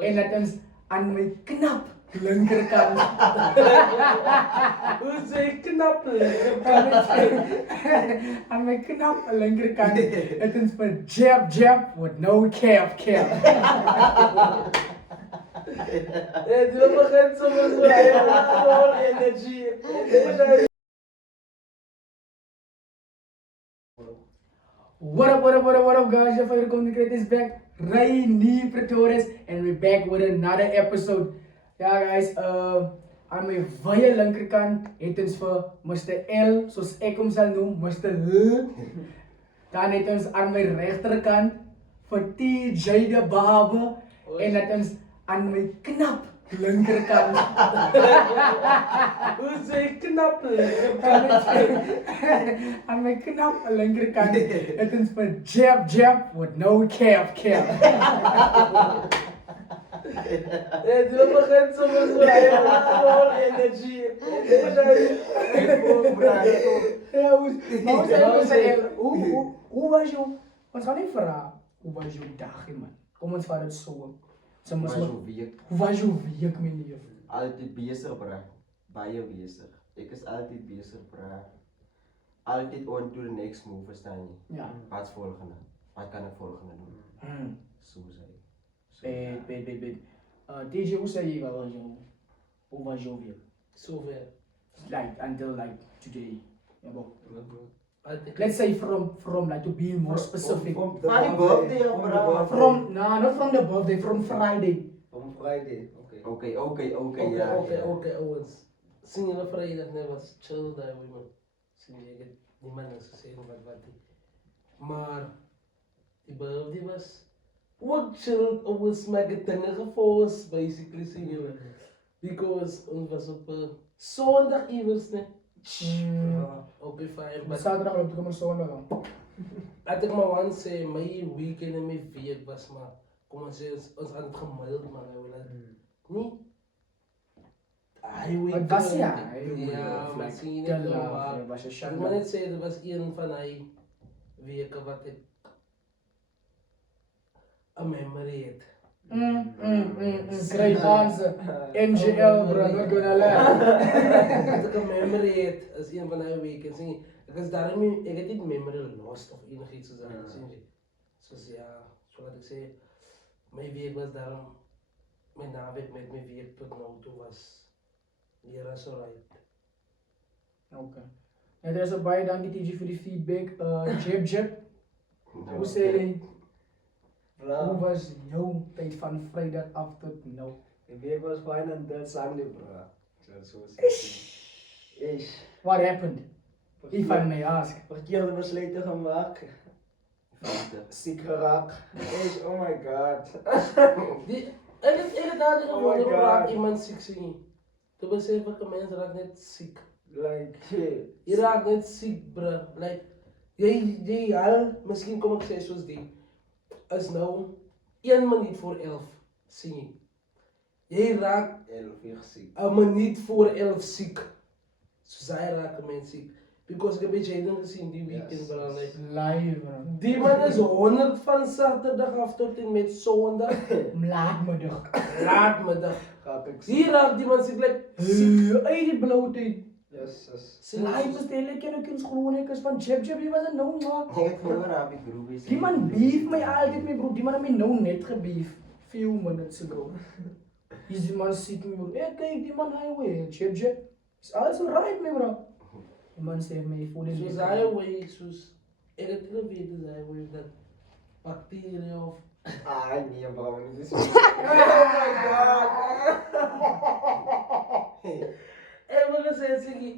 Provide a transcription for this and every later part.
En dat is aan mijn knap linkerkant. Hoe zeg knap? Aan mijn knap linkerkant. Het is voor jab jab with no cap cap. Dit begint soms zo heel energie. What up, guys? Your favorite content creator is back. Rainy Pretorius, and we're back with another episode. Ja, guys, aan mijn vijf linkerkant het ons voor Mr. L, zoals ik hem zal noemen, Mr. L. Dan het ons aan mijn rechterkant voor TJ de Babe. En het ons aan mijn knap linkerkant. Hoe zeg knap? Aan mijn knap linkerkant het is voor jab jab with no cap cap. Dit begint soms zo heel energie. Ja, hoe was je? Ons gaan niet vragen. Hoe was je dag, man? Kom ons van het zo. Hoe was je week, meneer? Altijd bezig, bro. Baie bezig. Ik is altijd bezig, bro. Altijd on to the next move, verstaan je? Ja. Wat is volgende? Wat kan ik volgende doen? Zo zei Bet. DJ, hoe zei je wel? Hoe was je week? Zover. Like, until like today. Ja, bro. Let's say from like to be more specific. Van die birthday, bro. From, nah, not from the birthday, from Friday. From Friday, okay. Oké, ja. Oké, Owens. Zie je vrijdag net was chill daar, man. Zie je, niemand has gezegd wat die. Maar die birthday was ook chill, Owens, maar ik heb dingen gevolgd, basically, zie je. Because ons was op zondag immers, ne? Oké, fijn. Maar zaterdag loopt ik om een zondag aan. Laat ik maar want zeggen, mijn weekend en mijn week was maar, kom ons zeggen, ons aan het gemiddeld, man. Niet? Het was ja. Ja, maar zie je niet Te wel, laat, maar was je ik shut moet net zeggen, dat was een van die weken wat ik een memory heb. Great answer. MGL, bro, not gonna lie. Dat ik een memory heb, is een van die weken. Zie je, ik was daarom, ik heb niet memory lost of enig iets zo zeggen, zie je. Zoals ja, zoals ik zei, mijn week was daarom, mijn naweek met mijn week tot nu toe was meer dan zo right. Oké. En er is een baie dankie TG voor die feedback. Jeb. Hoe zei je? Hoe was jouw tijd van vrijdag af tot nu? The week was fine until Sunday, bro. So Ish. What happened? If I may ask. Verkeerde besluiten gemaakt. Ziek geraakt. Ish, oh my god. Ik heb daar Oh gewoon my raak God. iemand ziek zien. Toen besef ik, een mens raakt net ziek. Like, shit. Je raakt net ziek, bro. Like, jij al, misschien kom ik zeggen zoals die. Is nou 1 minuut voor 11, zie je. Jij raakt 11 uur ziek. een minuut voor 11 ziek. Zo zij raken mensen ziek. Because ik heb een beetje dingen gezien die weekend, bro. Like, Live, bro. die man is 100 van zaterdag af tot en met zondag. Laatmiddag. Laatmiddag. Gaat ik Hier raakt die man zich like ziek. Hey, die blootheid. Yes. Live bestel ik en ik in school ik is van Jeb, je was een no man. Ik heb gewoon een groep is. Die man beef mij altijd mee bro, die man heeft mij nou net gebeef. Few minutes ago. Is die man ziek me bro, kijk die man highway, Jeb. Is alles alright me bro. Die man zegt mij voor deze Zoals hij weet, zoals ik het niet weten, zij weet dat bacteriën of. Ah, nee, bro. Dit is. Oh En we gezegd, zeg je.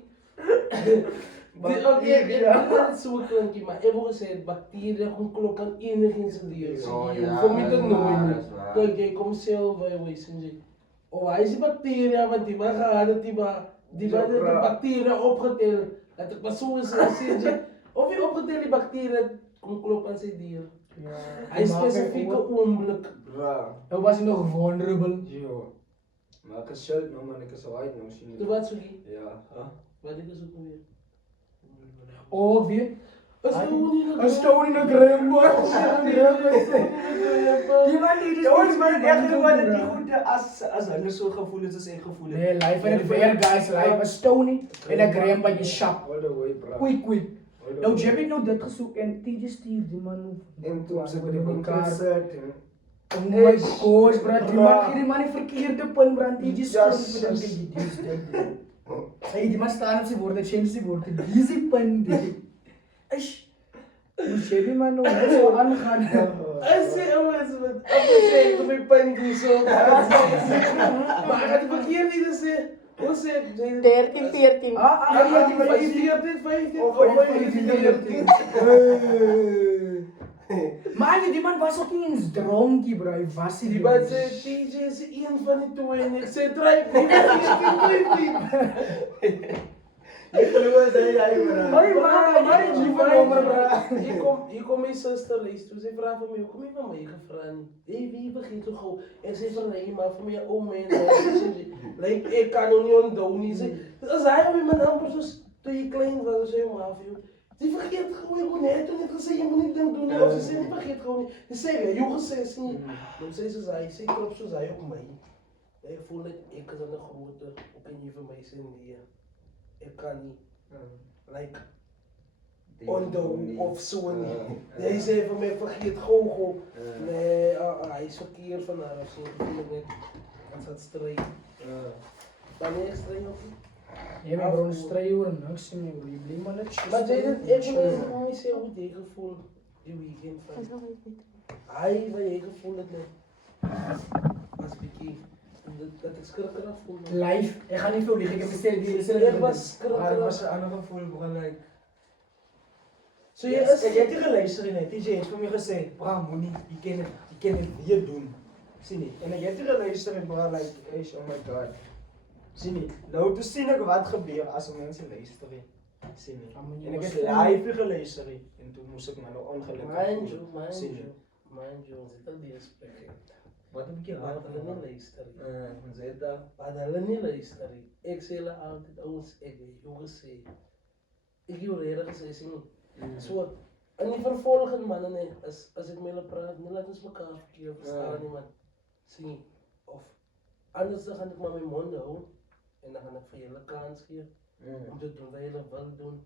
Oké, ik ga het zo klinken, maar ik heb gezegd, bacteriën gewoon klokken enig zijn dier. Voor mij te nooit. Kijk, jij komt zelf bij wezen. Oh, hij is die bacteriën, want die man gaat, die bacteriën opgeteld. Dat ik maar zo is, of je opgeteld die bacteriën, kom klokken zijn dier. Hij is specifieke oomblik. Bro. Dan was hij nog vulnerable. Yo. Maar ik is shirt, man. Ik is white, man. Toen wat zoek je? Ja. Wat ik zoeken weer? Of je, Een stone in een grandma. Die man die Ja, ons maar echt gewoon dat die goede as hulle so gevoel het as ek gevoel het. Nee, life in het weer guys, life een stone en een grandma je shop. All the way, bro. Quick. Nou Jeb het nou dit gesoek en TJ stuur die man. En toen ze met die kaart. concert. Oh my gosh, bro, die man die verkeerde pun, bro, TJ stuur met die hey, die man staan op sy woorde, change sy woorde, die is die pun, die. Eish. Moes jy die man nou net so aangaan? Ek sê ouens, wat ek sê kom my pyn hier so. Maar ek het verkeerd nie gesê. Ons sê 13, 14. Maar die man was ook nie eens dronkie, bro, hy was nie. Die man sê TJ is een van die twee en ek sê dryf nie. Ek glo as hy bro. Maar die man, bro. Hier kom my suster lees, toe sy vra vir my, hoekom het jy van my gevra nie? Hey, wie begin toe gou? En sy vir my, maar vir my ou mens, like ek kan nou nie onthou nie. Sy as hy my man amper soos toe jy klein was, sy maar vir jou. Sy vergeet gewoon, ek kon net toe net gesê, jy moet nie ding doen nie, of sy sê nie vergeet gewoon nie. Sy sê, jy gesê is nie. Dan sê soos hy, sy klop soos hy op my. Ek voel net, ek is aan die grote, op en jy vir my sê nee. Ek kan nie, like, onthou of so nie. Hy sê vir my, vergeet gou. Nee, hy is verkeer van haar, of so, ek voel net, as het strijd. Dan nie ek strijd of nie. Jy my bro, stry oor niks nie, bro, jy bly maar net shit. Maar jy dit, ek wil nie sê hoe jy gevoel, die weekend van. Hy, wat jy gevoel het net, as bykie, dat ek skrikkerig voel. Life, ek gaan nie veel lieg, ek heb gesê, die is Ek was skrikkerig. was 'n ander gevoel, bro, like. So jy is, Ek het nie geluister nie, TJ het vir my gesê, bro, moenie, jy ken dit weer doen. Sien nie, en ek het nie geluister nie, bro, like, oh my god. Sien nie, nou toe sien ek wat gebeur as mense luister nie. Sien nie, en ek het live geluister nie, en toe moes ek maar nou ongelukkig. mind you, ons het al die respect. Wat heb ik hier Maar aan hulle nie luister nie. Ons het daar. Maar hulle nie luister nie. Ek sê hulle altyd, ouens, ek het jou gesê. Ek jou rede gesê, sê nie. So, in die vervolging, man, nee, as ek met hulle praat, nie laat ons mekaar verkeer verstaan nie, man. Sê nie. Of, anders dan gaan ek maar my mond hou, en dan gaan ek vir julle kans gee, om te doen wat julle wil doen.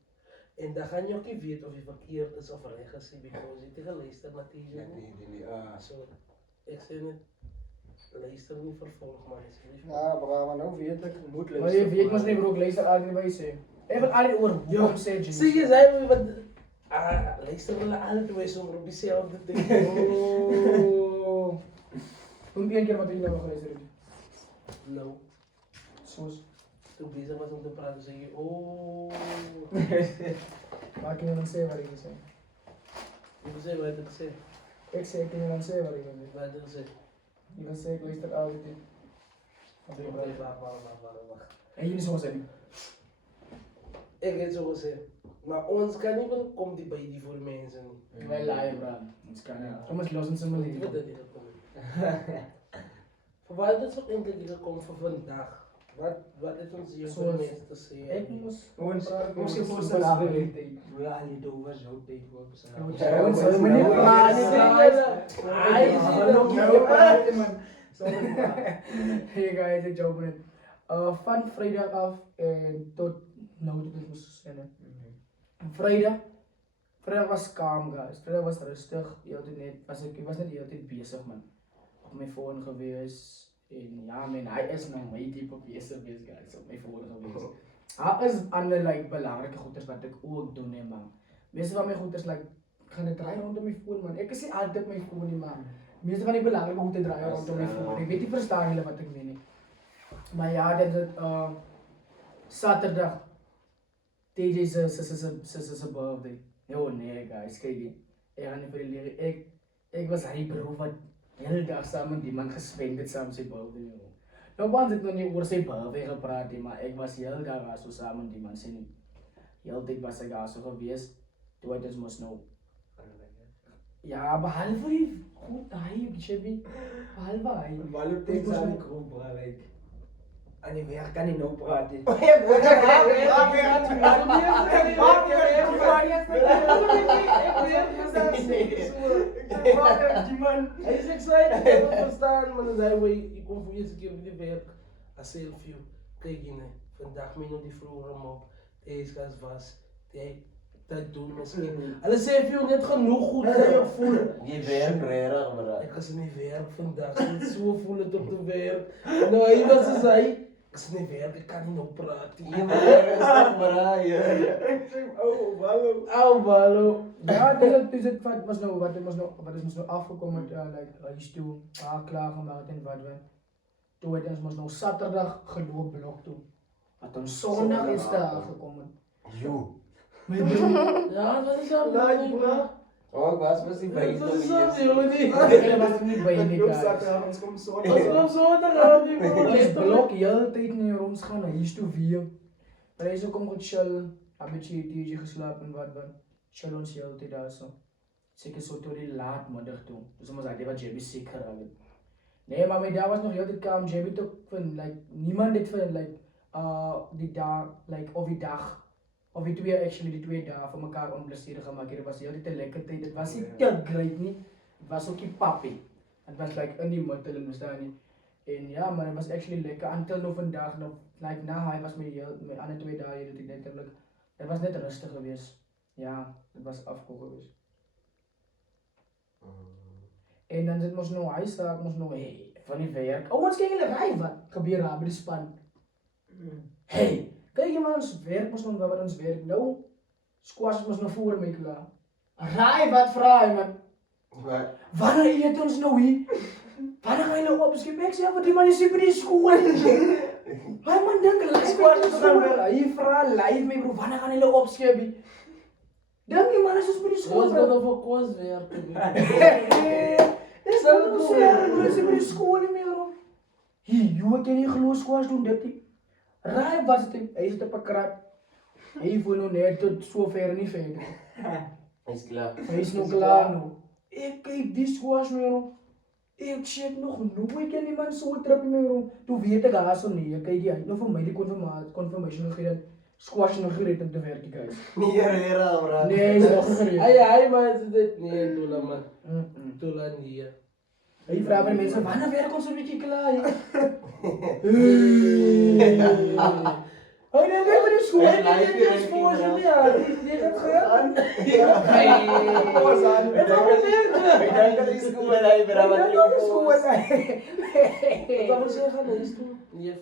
En dan gaan jy ook nie weet of jy verkeerd is of reg is, because jy het nie geluister natuurlijk nie. So, ek sê net, luister nie vervolg, man. Ja, maar nou weet ek, moet luister. Maar jy weet mos nie bro, ek luister al die by sê. Ek wil al die oor hoekom sê jy. Sê jy sê wat luister hulle altyd so op dieselfde ding. Toen een keer wat jy nou geluister het. Nou, Soos toe bezig was om te praten, sê jy, maar ek kan nie sê wat ek wil sê. Jy sê wat ek sê. Ek sê ek kan nie sê wat ek wil sê. Wat ek sê. Jy wil sê ek luister al die tyd. Wat jy praat. Wacht. En jy nie so sê nie. Ek het so gesê, maar ons kan nie wel kom die by die voor mense nie. My lie bro. Ons kan nie. Kom ons los ons sommer Wat hier. het jy gekom? Vir wat het ook eintlik gekom vir vandag? Wat het ons hier vir mense te sê? Ek mos Ons je voorstel aan ja, die doel was jouw tijd voor ons sal my nie praat nie. Hey guys, ek joke net. Van Vrydag af en tot nou tot ek moes sê net. Vrydag was calm guys. Vrydag was rustig. Ek was net heeltyd besig man. Op my phone gewees. En ja man, hy is nou my type of besig guys op my phone gewees. Daar is ander like belangrike goeders wat ek ook doen hè man. Meeste van my goeders like gaan ek draai rondom my phone man. Ek is nie altyd my phone nie man. Meeste van die belangrike goede draai rondom my phone. Ek weet nie verstaan julle wat ek meen nie. Maar ja, dit is Saterdag. TJ se birthday. Yo nee guys, kyk jy. Ek gaan nie vir die lewe. Ek was hy bro wat hele dag saam met die man gespend het saam sy birthday. Nou want het nog nie oor sy birthday gepraat nie, maar ek was hele dag daar so saam met die man sê nie. Heel tyd was ek daar so gewees. Toe het ons mos nou. Ja, behalve die goed, hy, Chevy. Behalve hy. Behalve dit aan die groep, like. aan die werk kan nie nou praat nie. Hij is excited, ik kan het verstaan, maar dan zei hij, ik kom voor eerste keer op die werk, als selfie, kijk je, vandaag ben ik nog die vroeger op, deze gas was, dat doen misschien. Alles heeft je net genoeg goed dat je voelt. Die werk rare, bro. Ik was niet werk vandaag, ik moet zo voelen op de werk. En nou, hij was ze zei, ik was niet werk, ik kan niet nog praten. Die werk is toch, bro, ja. Auw, ballo. Ja, dit is het wat was nou wat is ons nou afgekomen like huis toe, klaargemaakt en wat we. Toe het ons nou Saterdag geloop blok toe. Wat ons Sondag is daar afgekomen. Jo. My broer, Ja, wat is dat, bro? Oh, ik was die bij Wat is dat, joh? hulle was nie by die Loop guys. Saterdag, ons kom Als Sondag. we dan zo te gaan, die bro. Ons blok heel tyd nie ons gaan huis toe weer. Maar hy is ook om goed chill, 'n bietjie DJ geslaap en wat. Chill ons heel tyd daar so. Seker so tot die laat middag toe. Dus ons het wat JB siek geraak het. Nee, maar my daar was nog heel tyd kalm. JB het ook van like niemand het van like die dag like of die dag of die twee actually die 2 dae vir mekaar onplezierig gemaak. Dit was heel tyd 'n lekker tyd. Dit was nie te great nie. Dit was ook nie pappie. Dit was like in die middel en verstaan nie. En ja, maar het was actually lekker until nou vandag nog like na hy was my ander 2 dae dit letterlik. Dit was net rustig geweest. Ja, dit was afkoel geweest. En dan zit ons nou huis daar, ons nou hey, van die werk. Oh, ons kyk hulle ry wat gebeur daar by die span. Hey, kyk jy maar ons werk ons nou wat ons werk nou. Squash ons nou voor my klaar. Raai wat vra hy man? Wat? Wanneer eet ons nou hier? Wanneer gaan jy nou opskep? Ek sê wat die man is hier by die skool. Hy man dink live Squash ons gaan weer. Hy vra live my bro, wanneer gaan hulle opskep? Dink jy man is ons by die skool? Ons gaan over koos werken. Dis nou so ons is by die skool nie meer bro. Hier, jy kan nie glo Squash doen dit nie. Raai wat dit hy is op 'n krat. Hy voel nou net tot so ver nie verder. Is klaar. Hy is nog klaar nou. Ek kyk die Squash nou. Ek check nog nooit ken iemand so trap nie meer. Toe weet ek haas om nie. Ek kyk jy nou vir my die confirmation gegee dat Squash nog gereed om te werk die guys. Nee, rare, bro. Nee, hy is nog gereed. Ai, man, is dit nee, Tula man. Tula nie. Hy vra vir mense, wanneer werk ons 'n bietjie klaar? Hy nou kyk by die skool. Hij heeft een exposure, ja, die gaat gaan. Ons aan. Ik denk dat die school hij bro, wat Dat is goed. Wat wil zeggen, dat is toen. Jef.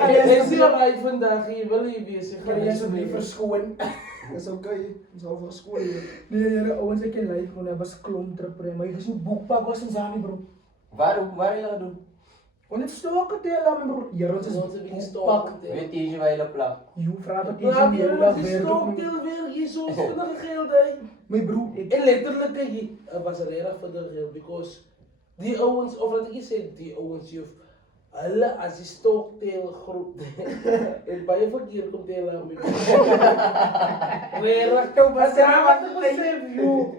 Hij is al uit vandaag, je wil hier bezig. Kan jy asseblief verskoon? Dis okay. Ons hou van skool hier. Nee, jare ouens ek ken live gewoon, hy was klomp trip, maar hy gesien boekpak was ons aan nie bro. Waarom? Waar je gaan doen? Want het stoken te laat bro. Hier ons is Ons hebben die boekpak. stok. Weet je waar je plak? Jy vra dat jy Ja, die die hele dag die werk. stokdeel weer, je zo vinnig geld, hè. My bro, ek En letterlijk, kijk, was er erg voor de geld, because die ouwens, of wat ik zei, die ouwens, juf, hulle as die stokdeel groep, en baie verkeerd komt heel aan met Reg, nou was ja, wat ik gezegd, joh.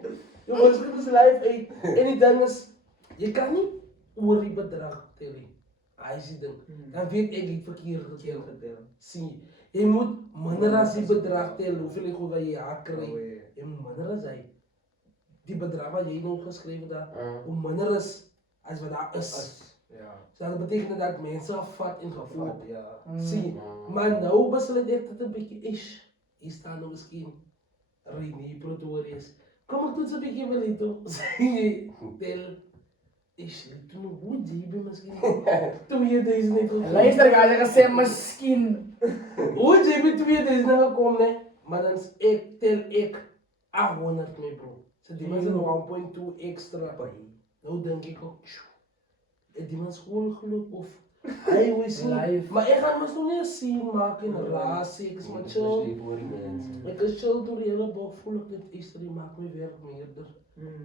Jongens, dit is live uit. En die ding is, je kan niet oor die bedrag tellen. Hij is die ding. Dan weet ik niet verkeerd geteld. Zie, je moet minder als die bedrag tellen, hoeveel je goed wat je jaar krijgt. Je moet minder als hij. Die bedrag wat jij nog geschreven daar, hoe minder is als wat daar is. Ja. So dat betekent dat mensen afvat in gevoel. Ja. Zie, maar nou besluit ik dat het een beetje is. Hier staan nog misschien René Pretorius. Kom ik doe het een beetje wel in toe. Zie je, tel. Is toen nog goed, die ben misschien. Toen je deze niet gekomen. luister ga jy gesê miskien. Hoe je bent toen je deze niet gekomen, hè? Maar dan is ik, tel ik 800 mee, bro. So die mensen 1.2 extra. Nou denk ik ook, die man school gelopen of hij was Live. maar ik ga me nog niet zien maken in een relatie, ik is maar chill. voor die mensen. Ik is chill door de hele bocht, voel ik dit is er, die maakt me werk meerder.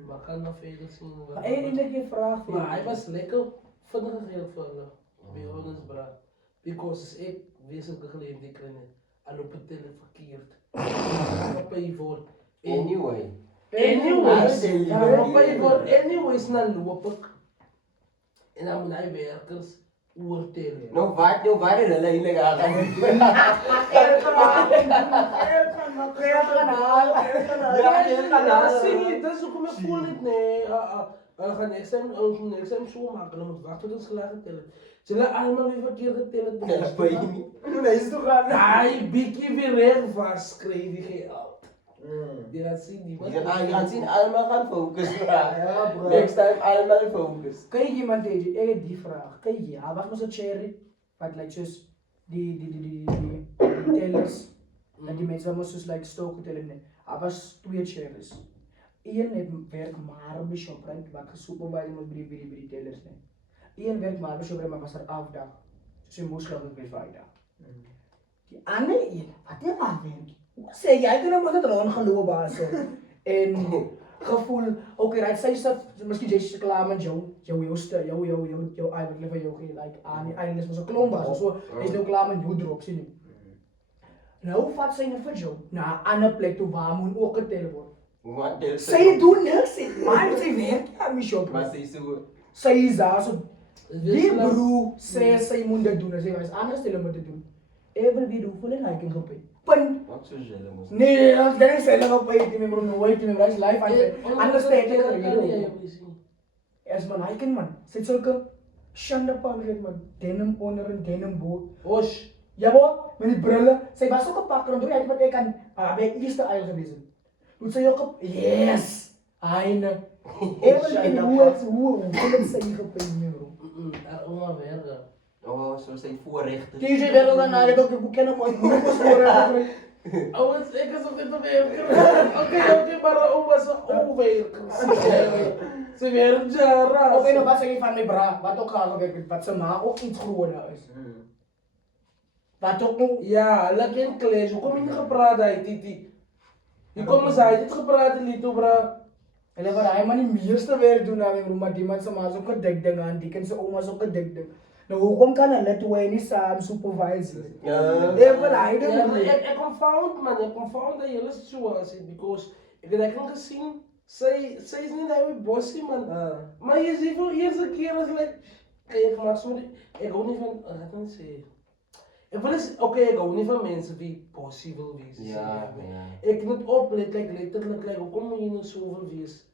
Maar ik ga nog verder zien. Maar eintlik jy vraag vir. Maar hij was lekker vinnig geld voor hulle. Bij ons bra. Because ik wezenlijke geleden die kunnen. En op het tellen verkeerd. Ik pay voor. Anyway. Anyways, Ja, anyways, na loop ik. En dan moet hij werkers oortel. Nou wat het hulle eintlik aan gaan doen? Zie, dat is ook mijn voel niet, nee. We gaan next time zo maken, dan moet wachten tot ons gelaten tellen. Ze zullen allemaal weer verkeerd getellen. Dat weet je niet. Nee, is toch aan. Nee, Bikkie weer recht vast, kreeg die geen oud. Die gaat zien, die Je gaat zien, allemaal gaan focussen. Ja, bro. Next time, allemaal focus. Kijk iemand deze, ik heb die vraag. Kijk je, hij wacht maar zo'n cherry. Wat lijkt dus die tellers. En die mensen moesten dus like stoken tellen. Nee. Hij was 2 cherries. Eén heeft werk maar op de shoprite, wat gesupervisor moet bij die tellers. Eén werk maar op de shoprite, maar was er afdag. Dus je moest geloof ik weer 5 dagen. Die andere één, wat is dat werk? Zeg jij kan maar het rond gelopen baas. En gevoel, oké, right, zij staat, misschien deze klaar met jouw eigenlijk van jou, like, eigenlijk is maar zo'n klombaas, zo, hij is nou klaar met jou drop, zie je. Nou, wat zijn er voor jou? Naar een andere plek toe waar moet ook geteld worden. Zij doen niks, maar zij werkt aan mijn shop. Maar ze is zo... Zij is daar, zo, die broer, zij moet dat doen, zij was anders stellen moeten doen. Even weer hoeveel en hiking gepakt. Punt. Wat zo zullen moest. Nee, dat is zelf op eten, mijn broer, nooit meer, dat is live aan. Anders tijd ik gereden. Als man hiking man, zit zulke shandapan man, denim onder en denim boven. Osh. Ja boh, met die brillen. Zij was ook een pakker, want toen wat ik aan bij eerste aisle geweest. Doet zij ook op, yes, heine. Even in hoe het zij gepakt, bro. Oma werken. Oh, zo zijn voorrechten. TJ werd dan naar het ook kennen maar ik moet voor. Oh, ik is op dit werken. Oké, maar oma is ook werken. Ze werkt jaren. Oké, nou wat zeg je van mijn bra? Wat ook al gewerkt, wat ze ma ook iets geworden is. Wat ook nog? Ja, lekker in clash. Hoe kom je niet gepraat uit, Titi? Je komt eens uit, niet gepraat, Lito, bra. En wat hij maar niet meeste werk doen aan mijn broer, maar die mensen maar zo gedekt dingen aan, die kan zijn oma zo gedekt dingen. Nou, hoe kan hij net hoe niet samen supervisen? Even hij Ja, dan. maar ik confound, man. Ik confound de hele situatie. Because ik heb eigenlijk gezien, zij is niet heel bossy, man. Maar je ziet voor de eerste keer als like, ik maak sorry, ik hou niet van, wat kan ik zeggen? Oké, ik hou niet van mensen die bossy wil wezen. Ja. Ik moet opletten, letterlijk, hoe kom je nou zoveel wees?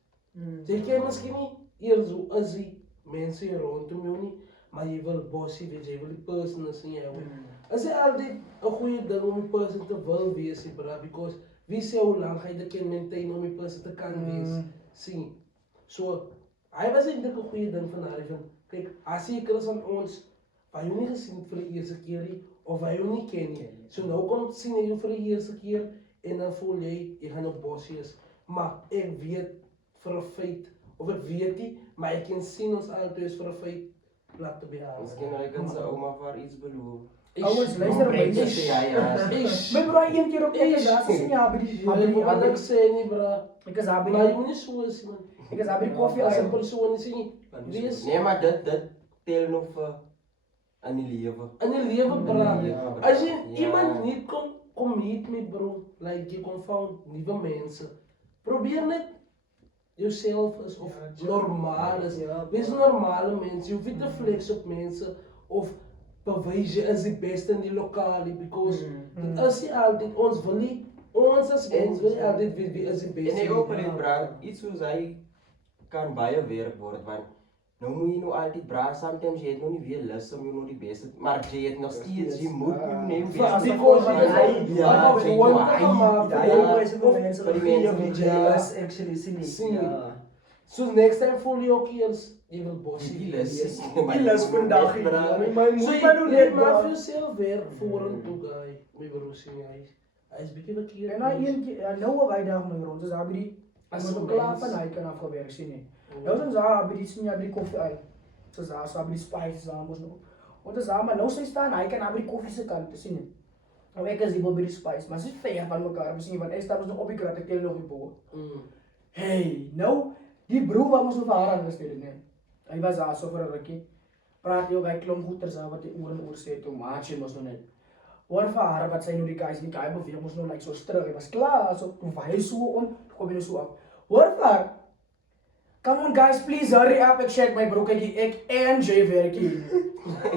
Zeg jij misschien niet, hier zo, als die mensen hier rondom jou niet, maar je wil bossy wezen, je wil die personal zijn, jij wil. Het is altijd een goede ding om een person te willen wezen, bro, because wie zei hoe lang ga je dat kind maintain om een person te kan wezen, zien. So, hij was eigenlijk een goede ding van haar, van, kijk, als je is aan ons, waar je niet gezien voor de eerste keer, of waar je niet kent, so nou komt het zien je voor de eerste keer, en dan voel je gaat op bosjes. Maar ik weet voor een feit, of ik weet niet, maar ik kan zien ons altijd voor een feit laten behalen. Misschien kan ze oma voor iets beloven. Ouders, luister een beetje. Mijn broer, één keer op één dag, ze zijn ja, bij die. Ik zei niet, bro. Ik is daar Maar je moet niet zo zijn, man. Ik is daar bij die koffie Als een aan. persoon is niet. Wees. Nee, maar dat telt nog voor aan je leven. En je leven, bro. Ja. Als je iemand niet kon meet met, bro, like je confound nieuwe mensen. Probeer net jezelf als of normaal is. Wees een normale mens. Je hoeft niet te flexen op mensen of bewijs je als de beste in die lokale. Because als je altijd ons wil je, ons als mens wil je altijd weten wie is de beste. En ik ook niet, bro. Iets hoe zij kan baie werk worden. Want nou moet je nou altijd bra, sometimes je het nog niet weer lust om je nog die beste, maar je het nog steeds, je moet nu nemen Ja, beste. because Ja, ja, gewoon Ja. So next time voel je ook eerst, je wil bossy. die les. Die les vandaag, bro. maar So moet maar doen je net, maakt bro. voor jezelf werk voor een toe, guy. Mijn broer hij is een beetje verkeerd. En nou één keer, ja, nou wij daar nog rond, dus hebben die, Als als een we klaar mens. van hij kan afgewerkt zien. Nou dan hebben die hebben die koffie uit. Ze hebben die spices aan, moest nog. Want dan maar nou ze staan, hij kan hebben die koffie ze kan te zien. Nou ik kan zien bij die spice, maar ze is ver van elkaar, misschien want hij staat nog op die krat, ik tel nog in boven. Hey, nou, die broer wat moest over haar aanstellen, nee. Hij was daar zo voor een rukje. Praat je ook, hij klom goed terzaam wat die oor zit, toen maatje moest nog net. Hoor van haar, wat zijn nu die guy beweegt, moest nog like zo terug. Hij was klaar, zo, toen hij zo om, toen kom je zo af. Hoor van haar, Come on guys, please hurry up. Ik check my bro. Kijk, ik en Jay werk hier.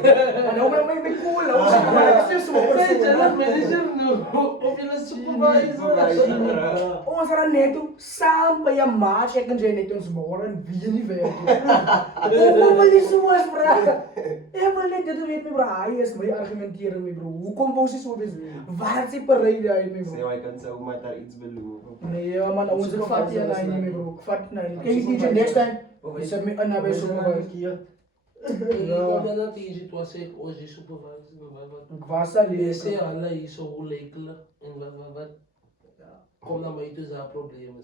En nou ben ik met cool. Nou zeg maar, ik is zo Say, general manager no. Of jullie supervisor. Ons gaan net toe saam by 'n match ek en Jay net ons môre en wie nie werk nie. Hoe wil jy so is, bro? Ek wil net dit weet my bro. Hy is my argumentering my bro. Hoekom wou sy so wees? Waar is sy bereid hy my Sê bro? hy kan sou maar daar iets beloof. Nee man, ons het vat jy nou nie my bro. Vat nou. Kyk DJ next time. Jy sê my in naby supervisor. Então, na TG, tu aceita hoje supervisor. Ek was al Jy sê hier. hulle hier so hoe lyk hulle en wat kom na my toe se probleme.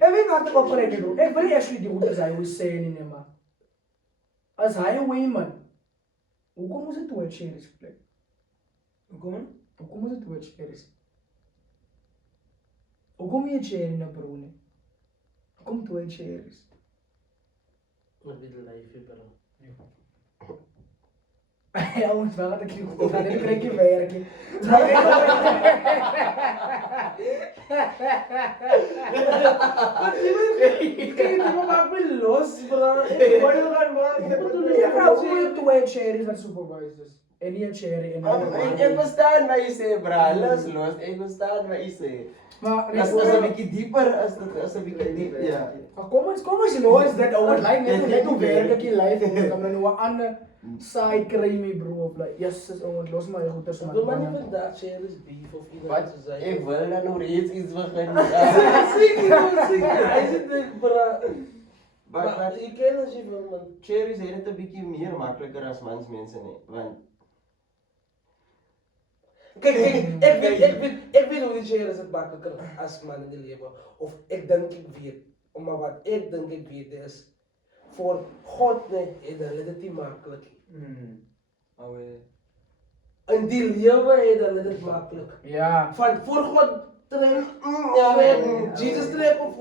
En weet wat ek opgelet bro. Ek wil actually die goeie sy hoe sê nie man. As hy way man. Hoekom is dit toe cheers plek? Hoekom is dit toe cheers? Hoekom jy cheer na bro nie? Hoekom toe cheers? Wat wil jy bro? Ja, ons wel dat ek hier goed gaan. Ek kry nie werk nie. Kijk, die maakt me los, bro. Ja, vrouw, hoe je twee cherries met supervisors? En niet een cherry en Ek verstaan wat jy sê, bra. Los. Ek verstaan wat jy sê. Maar As 'n bietjie dieper, as 'n bietjie dieper. Ja. maar kom eens los dat ouer like net hoe werk ek hier live en dan nou 'n ander side kry my bro of like yes, ouer los my goeders Doe maar niet man. vandaag, share is beef of iedereen Wat? te zijn. Ek wil dan nog reeds iets begin. Zeker. Hij zit er, bro. Maar Maar je kent als je van, man. cherries het dit 'n bietjie meer makliker as mans mense nie, want Kijk, ik weet hoe die share is het makkelijker als man in het leven. Of ik denk ik weet. Maar wat ik denk ik weet is, voor God nee, is dat niet makkelijk. In die leven is dat het makkelijk. Ja. Van voor God trek, Jesus trek of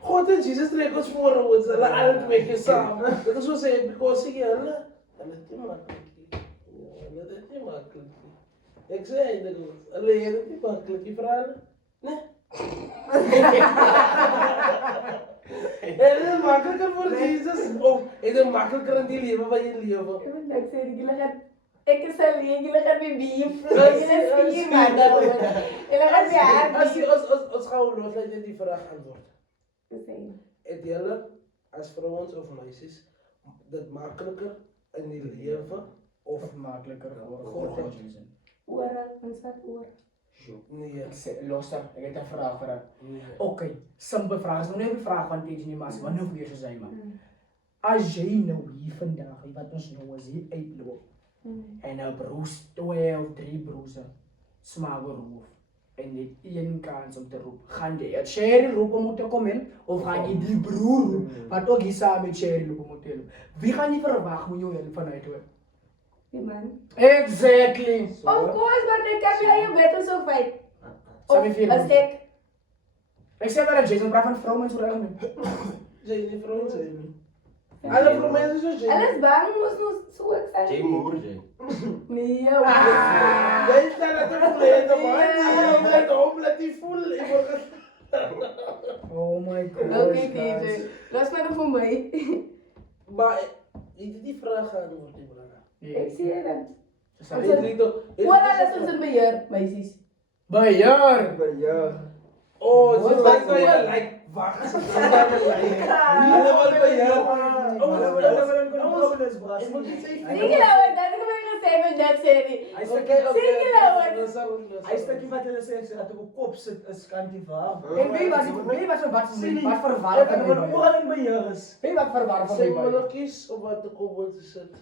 God en Jesus trek ons voor ons, hulle alle twee keer samen. Dat is wat ze because ik hulle, dat is niet makkelijk. Ja, dat is niet makkelijk. Ik zei dat alleen dat is niet makkelijk, die verhalen. Nee. Het is makkelijker voor Jesus, of het is makkelijker in die leven van je leven. Ik zei, gila gaat, ik is alleen, gila gaat mijn bief. Als- Gila is als- vier maanden. Gila gaat mijn haar. Als gaan we los, laat je die vraag antwoorden. bief. Het jullie als vrouwen of meisjes dat makkelijker in die leven of Of makkelijker voor God. God Jason. Oral, ons wat oor. nee? Ek sê los dan, ek het 'n vraag vir haar. Nee. Okay, simpel vraag. Is nou nie 'n vraag van Teddy nie, maar as wat nou weer so sê man. Mm. As jy nou hier vandag, wat ons nou as hier uitloop en 'n broers 12, 3 broers smaak roof en net een kans om te roep. Gaan jy het Sherry roep om te kom in of gaan jy die broer roep wat ook hier saam met Sherry roep om te help? Wie gaan jy verwag moet jou help vanuit toe? Die man. Exactly. Of course, maar ik heb je eigen bed of zo feit. Sabi Of feel als mo? ik. Ik zeg maar dat Jason praat van vrouwen zo erg nu. Zijn die vrouwen zijn niet? Alle vrouwen zijn zo Alles bang moest nog zo ik Jay zijn. Moore, Jay. Nee, Jij staat dat te vreten, man. Let die voelen. Oh my god. Oké, DJ. Los maar nog voor mij. Maar die vraag gaan worden, bro. Ik zie je dan. Sorry. Oral is ons een beheer, meisjes. Bayer. Oh, Wat zo was dat je dat? like wacht. Zo dat je like. Helemaal bij jou. Ik moet iets Zie zeggen. je nou wat? Dat is wat ik gezegd met dat serie. Zie je nou wat? Hy stukkie wat hulle sê dat op 'n kop sit is kan die waar. En weet wat wat Sien nie, wat ek verwarring het van van my. oral in beheer is. Weet wat verwarring van Zeg maar my. nog kies op wat de koppel te zetten.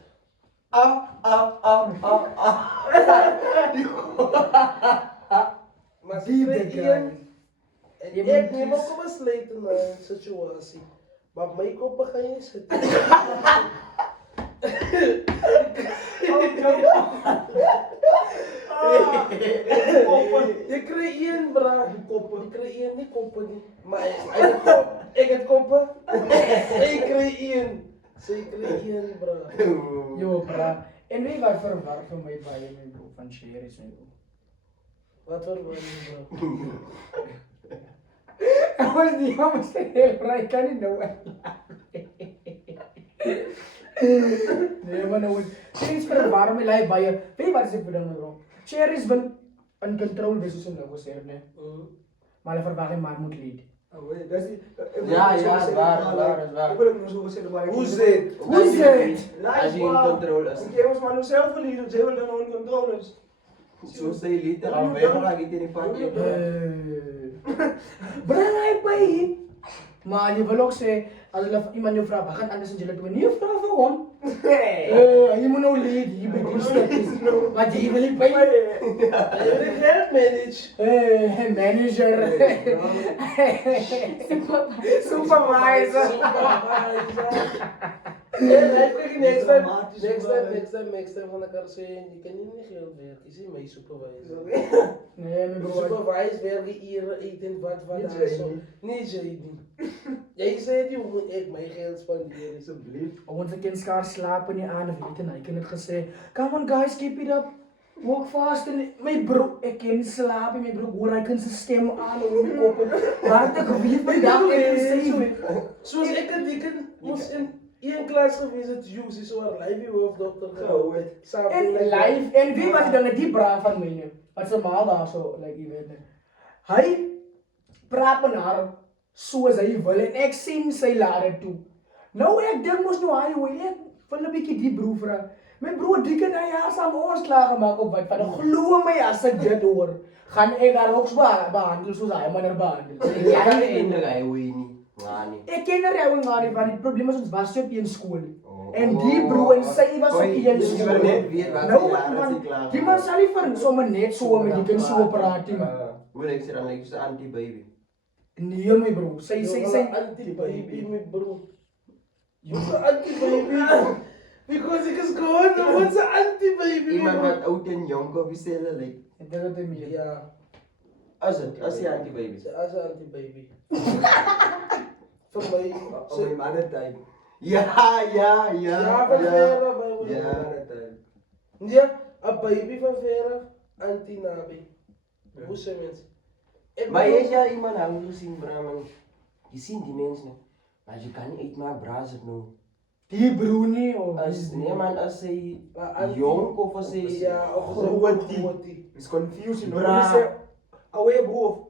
Maar Die ze de kregen en Je ik moet neem kies- ook een besluit in een situatie. Maar mijn koppen ga je zitten. Je krijgt één bra, die koppen. Je krijgt één, die koppen niet. Maar ik heb koppen. Ik krijg één. Ze krijgt één bra. Yo, bra. En weet wat verwarring van my baie my bro van Sherry is my bro. Wat voor man, bro? was die man was heel rijk, kan niet nou. Nee, maar nou, sinds voor een warme lijf bij je, weet je wat is het bedoelen, bro? Cherries ben een controle wees zoals nou gezegd, nee. Maar de verwachting maar moet leiden. Dat is die... Ja, ja, is waar. Ik wil het nog zo zeggen, maar... Hoe zit? Hoe is het? Als je in controle is. Ik heb maar nu zelf verliezen, ze willen dan in controle. Zo sta je liter al weg, laat ik het in een pakje. Breng hij bij je. Maar je wil ook zeggen, als iemand je vraagt, wat gaat anders in je leven? Niet vragen waarom. Je moet nou leiden, je bent niet stukjes. Maar je wil niet bij je. Je geld manage. Manager. Supervisor. En hij krijgt next time van elkaar zeggen, je kan niet geld werken, je ziet mij supervisor. Nee, mijn broer. Supervisor werken hier, eten, wat hij zo. Niet Jaden. Jij zei die hoe ik mijn geld spenderen, alsjeblieft. Onze kinderen slapen niet aan, weten, ik heb het gezegd. Come on guys, keep it up. Walk fast. Mijn broer, ik kan slapen, mijn broer, hoor, hij kan zijn stem aan, hoor, mijn koppen. Maar ik weet vandaag, ik kan zeggen. Zoals ik moest in één klas geweest, het use is waar live hoofddokter gehouden. En live, en wie was dan die braaf van mij? Wat ze maal daar zo, like, je weet niet. Hij praat met haar zoals hij wil en ik zie sy later toe. Nou, ik denk moest nou hij, ik wil een beetje die broer vragen. Mijn broer, die kan hij haar samen oorslagen maken of wat, van geloof mij als ik dit hoor. Gaan ik haar ook behandelen zoals hij maar behandelt. Ik kan eindelijk hij hoe je niet. Ik ken er jou niet van, het probleem is ons was op in school. En die broer en sy was op in school. Nou, man, die man sal nie vir sommer net so met die kind so praat nie, man. Hoe lijkt ze dan? Lijkt ze anti-baby? Nee, my bro, sy anti-baby, my bro. You're anti-baby. Because ik is gewoon, what's an anti-baby? Iemand wat oud en jong op jezelf lijkt. Ik denk dat hij meer. Ja. Als je anti-baby. Als een anti-baby. Voor mij. Op mijn mannentijd. Ja. Ja, van veraf. Ja, een baby van veraf, anti-nabi. Hoe zijn mensen? Maar je hebt iemand anders gezien, Bram. Je ziet die mensen. Maar je kan niet uitmaken, Braz het nou. Die broer nie, of Nee man, als zij jong of als zij... Ja, of Groot groot. Is confusing. Bra. Ouwe broer.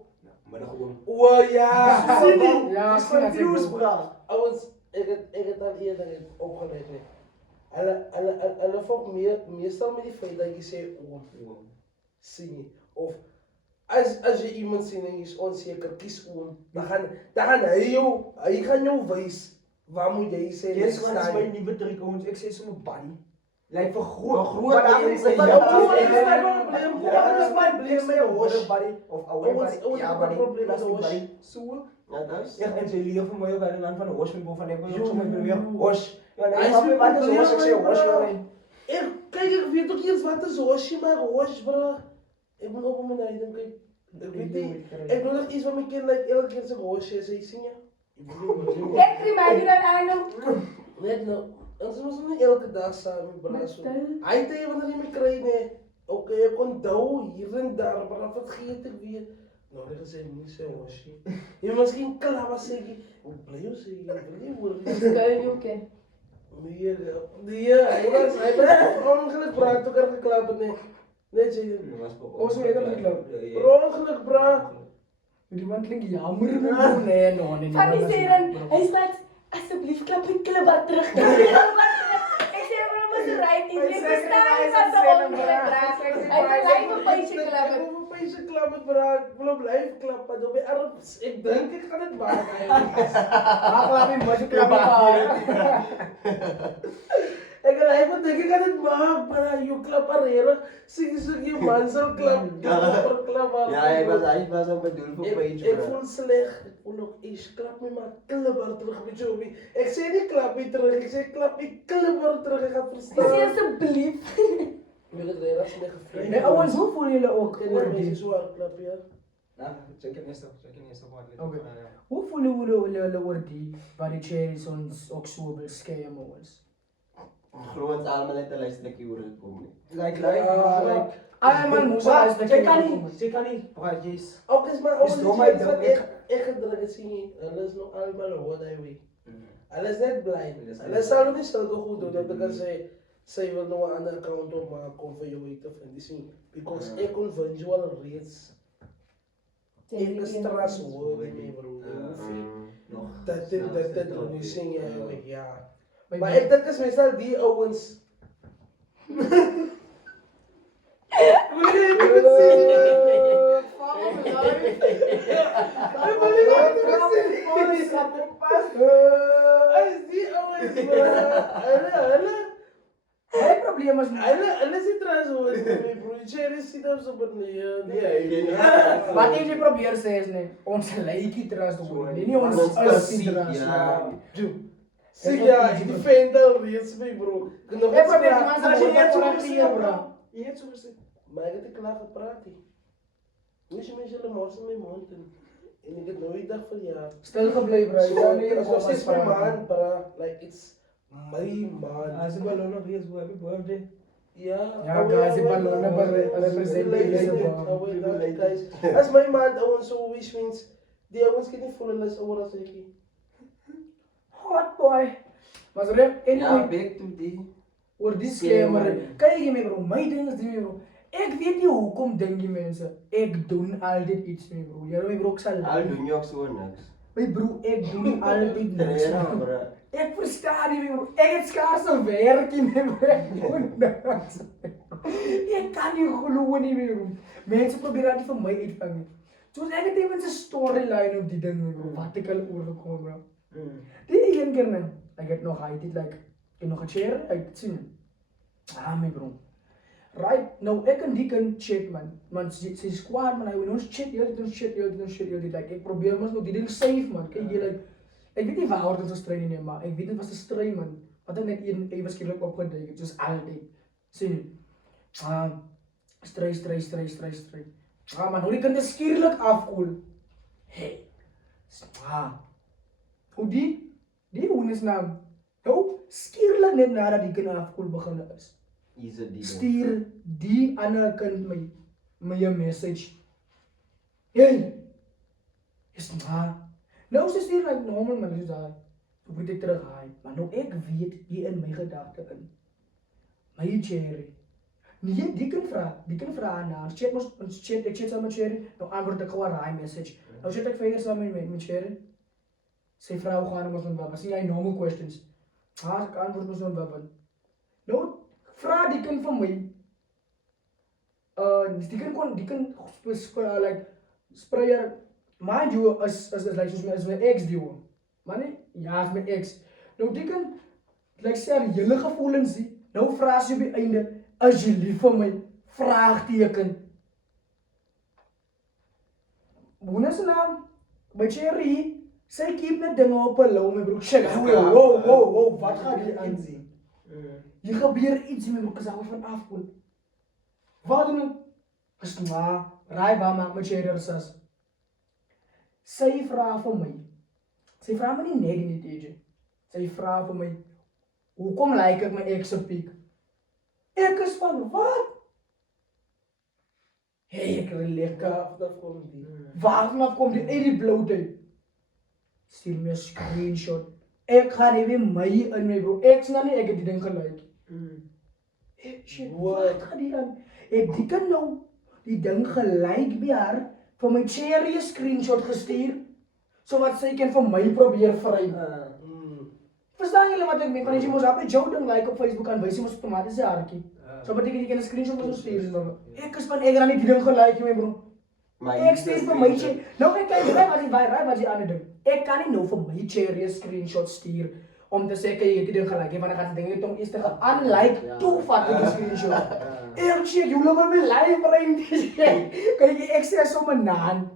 Maar dan gewoon. Wow, ja. Zie je? Ja, Is zie dat ik confused, bedoel. bra. Ouwens, ik heb al eerder opgeleid. Hulle volk meestal met die feit dat je zegt, zie je. Of als je iemand ziet en je is onzeker, kies oom. Dan gaan hij gaat jou wijs. Waar moet jij zijn? Yes, man, is mijn nieuwe trick, ons. Ik zei zo'n body. Lijkt voor groot. Voor groot Maar dan mensen, is ja. het Groot is probleem. mijn probleem. Ja, dat is Groot mijn is probleem. mijn Hoor body. Of oude body. Ja, body. probleem is Plastic wash. body. Zo. Ja, dat is... Ja, en ze leren van mij ook aan de hand van de wash. Van ik wil ook zo met Yo. weer wash. Ja, Hij nee, is snap je weer wat is probleem, wash? Ik zeg wash, bro. jongen. Kijk, ik weet toch eens wat is wash, maar wash, bro. Ik moet op mijn eigen kijken. Ik weet niet. Ik doe nog iets van mijn kind, like elke keer zeg wash, zei zie je? Kijk, remind je dan aan Net nou. En ze was niet elke dag samen, bro. Hij deed wat er niet meer krijgt, nee. Oké, ik kon douwen hier en daar, maar vergeet ik weer. Nou, dat is niet zo wash. Je misschien klaar zeggen. Hoe blij je zeggen? Ik wil niet Skuil je ook in. Nee, hij was ongeluk, bro. Toen kan ik klappen, nee. Nee, zie je. Oh, zo eerder niet loop. Ongeluk, bro. Die man klinkt jammer, my bro. Nee, no, nee. Van die sê dan, hy staat, asseblief klap die klipper terug. Ek sê maar om ons ry nie, jy verstaan nie wat se ongeluk raak. Hy wil live op pysje klap. Ik wil een beetje klappen, bro. Ik wil blijven klappen. Door mijn arm. Ik denk ik ga het maken, eigenlijk. Ah, klap hom, wat jy klap hom. Ik ga even denken, ik ga het maken, bro. Je klappereren. Zie je man zal klappen. Klappen. Ja, hij was aan bedoeld voor page, Ik bro. voel slecht. Ik voel nog eens. Klap me maar klapper terug met Joby. Ik zei niet klap me terug. Ik zei klap me klapper terug. Ik ga Sê verstaan. asseblief. Ik wil het reden als slecht gevraagd. Nee, ouwens, hoe voel jullie ook? Ik ken mensen zo hard klappen, ja. Nou, check in eerst. Oké. Hoe voelen jullie oor die waar die cherries ons ook so wil scam ons? Glo ons allemaal net 'n luistertjie oor dit kom nie. Like, man moes Maar, al jy kan nie, bro, jy's... Ook is maar Is dom uit wat dink, ek gedruk het sien, hulle is nog allemaal op wat hy weet. Hulle is net bly. Hulle sal ook nie sulke goed doen, dat ek kan sê, sy wil nou 'n ander account opmaak om vir jou uit te vind. Dis nie, because ek kon visual reeds, ek is trustworthy mee bro. Jy hoef nie, dat doen, sing jy, ja. Maar ek dink is meestal die ouwens, Mijn probleem is hulle is nie trustworthy mee bro. Cherry sit op so met nee. wat ek probeer sê is net ons lykie trust word. Nie ons is trust. Sê ja, die vent al reeds mee bro. Nog Ek probeer eens man As jy net so gesê gesê, bro. Jy het so gesê. maar ek het te klaar gepraat he. Hoe is jy mense hulle mors in my mond en ek het nooit dag van ja. Stil gebly bro. Jy kan nie As ons is my man, bro, like it's my man. As jy wel nog eens happy birthday. Ja, Ja, guys, die ballonne represent die guys. As my man ouens so wish means die ouens kan nie voel hulle is ouer as ek nie. hot boy. Maar so Ja, anyway, back to die. oor die scammer. Kyk jy my bro, my ding is dit my bro. Ek weet nie hoekom dink die mense ek doen altyd iets my bro. Jy my bro ek sal Al doen jy ook so niks. my bro ek doen altyd niks. Ja, bro. Ek verstaan nie my bro. Ek het skaars 'n werk in my bro. Ek doen niks. Ek kan nie glo nie my bro. Mense probeer dit vir my uitvang nie. Soos ek het iemand se storyline op die ding my bro. Wat ek al oorgekom bro. Die een keer nou, ek het nog hy dit like ek nog 'n chair uit sien. My bro. Right, nou ek en die kind chat man sy squad man, hy wil ons chat heel die like ek probeer mos nog die ding save man. Kyk jy like ek weet nie waar dit was stry nie maar ek weet dit was 'n stry man. Wat ek net een waarskynlik opgeduik het soos altyd. Sien. Stry. Man, hoe die kind is skielik afkoel. Hey. Hoe die hondsnaam. Nou, skielik net nadat die kind afkoel begin is. Stuur die ander kind my 'n message. Hey. Is maar. Nou sy stuur like normal man soos daai. Hoe moet ek terughaai? Maar nou ek weet hier in my gedagte in. My Cherry. Nee, die kan vra na. Ons chat saam met Cherry. Nou antwoord ek gewoon daai message. Nou chat ek verder saam met Cherry. Sy vra hoe gaan ons met wat? Sien jy normal questions? Ek antwoord ons dan wat. Nou vra die kind vir my. Die kind like sprayer. Mind you is like soos my ex duo. Maar nee, ja, is my ex. Nou die kind like sê haar hele gevoelens die. Nou vra sy op die einde, is jy lief vir my? Vraagteken. Boene se naam, by Cherry, sy keep net dinge op 'n lou my broek. Shit, wow, wat gaan hier aansien? Hier gebeur iets met my broek, ek van afkoel. Wat doen ek? Is maar, raai waar maak my Cherry resas. Sy vra vir my. Sy vra my nie net in die DJ. Sy vra vir my, hoekom like ek my ex se piek? Ek is van wat? Hey, ek lekker. Waarvan kom die uit die blootheid? Stuur my 'n screenshot. Ek gaan nie weer my in my bro. Ek sien nie ek het die ding gelike. Shit, wat gaan die aan? Ek die kan nou die ding gelike by haar vir my Cherry 'n screenshot gestuur. So wat sy kan vir my probeer vry. Verstaan julle wat ek meen? Want jy mos op jou ding like op Facebook en wys jy mos outomaties se hartjie. So beteken jy kan 'n screenshot van so stuur dan. Ek is van ek gaan nie die ding gelike my bro. Ek stuur vir my Cherry. Nou ek kyk wat die ander ding. Ek kan nie nou vir my Cherry 'n screenshot stuur om te sê jy het die ding gelike want ek gaan die ding net om eers te gaan unlike toe vat die screenshot. Ek sê jy wil my live bring dis. Kyk ek sê sommer naan.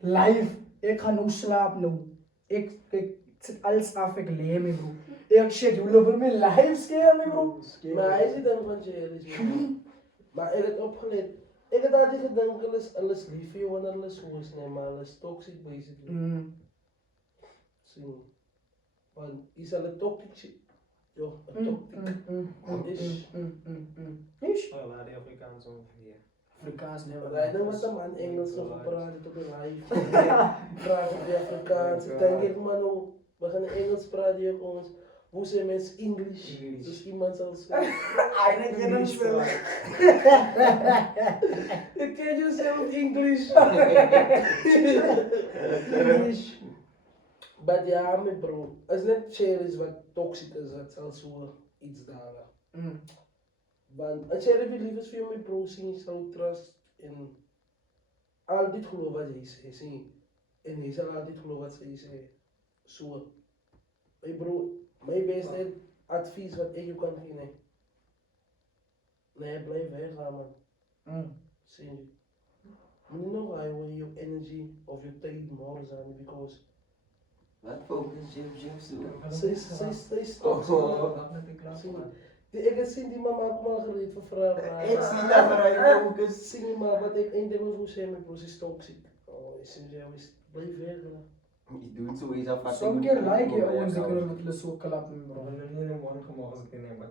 Live. Ek gaan nou slaap nou. Ek sit alles af ek lê my bro. Ek sê jy wil my live skeer my bro. Maar hy sê dan van Cherry. Maar ek het opgelet. Ek het altyd gedink hulle is lief vir jou wanneer hulle so is nee, maar hulle is toxic basically. Sien. Want is hulle Jo, toch. Ish. Oh, waar die Afrikaans ongeveer. Afrikaans never. Wij doen wat de man Engels nog praten tot de live. Praten die Afrikaans. Ik denk ik man, we gaan Engels praten hier ons. Hoe zijn mensen English? Dus iemand zal zeggen. Eigenlijk ken hem zo. Ik ken jezelf English. English. Maar ja, mijn bro. Als net share is wat toxic is, dat zal zo iets daar. Want als jij even lief is voor mijn bro, zie je zou trust en altijd geloof wat hij zei, zie. En hij zal altijd geloof wat hij zei. Zo. Mijn bro, mijn beste advies wat ik je kan geven. Nee, blijf weggaan man. Zie je. Moet nog houden je energy of je tijd more zijn, because Wat focus je zo? zij is Oh, toxic. Ik heb zien die mama ook mal gereed voor vragen. ik zie dat maar hij focus. Zie maar wat ik één ding moet zeggen, mijn broer is toxic. Oh, is blijf weg. Je doet zoiets af. Sommige keer like je ons die kunnen met hulle so klappen bro. Maar dan niet een morgen gemaakt als ik het neem.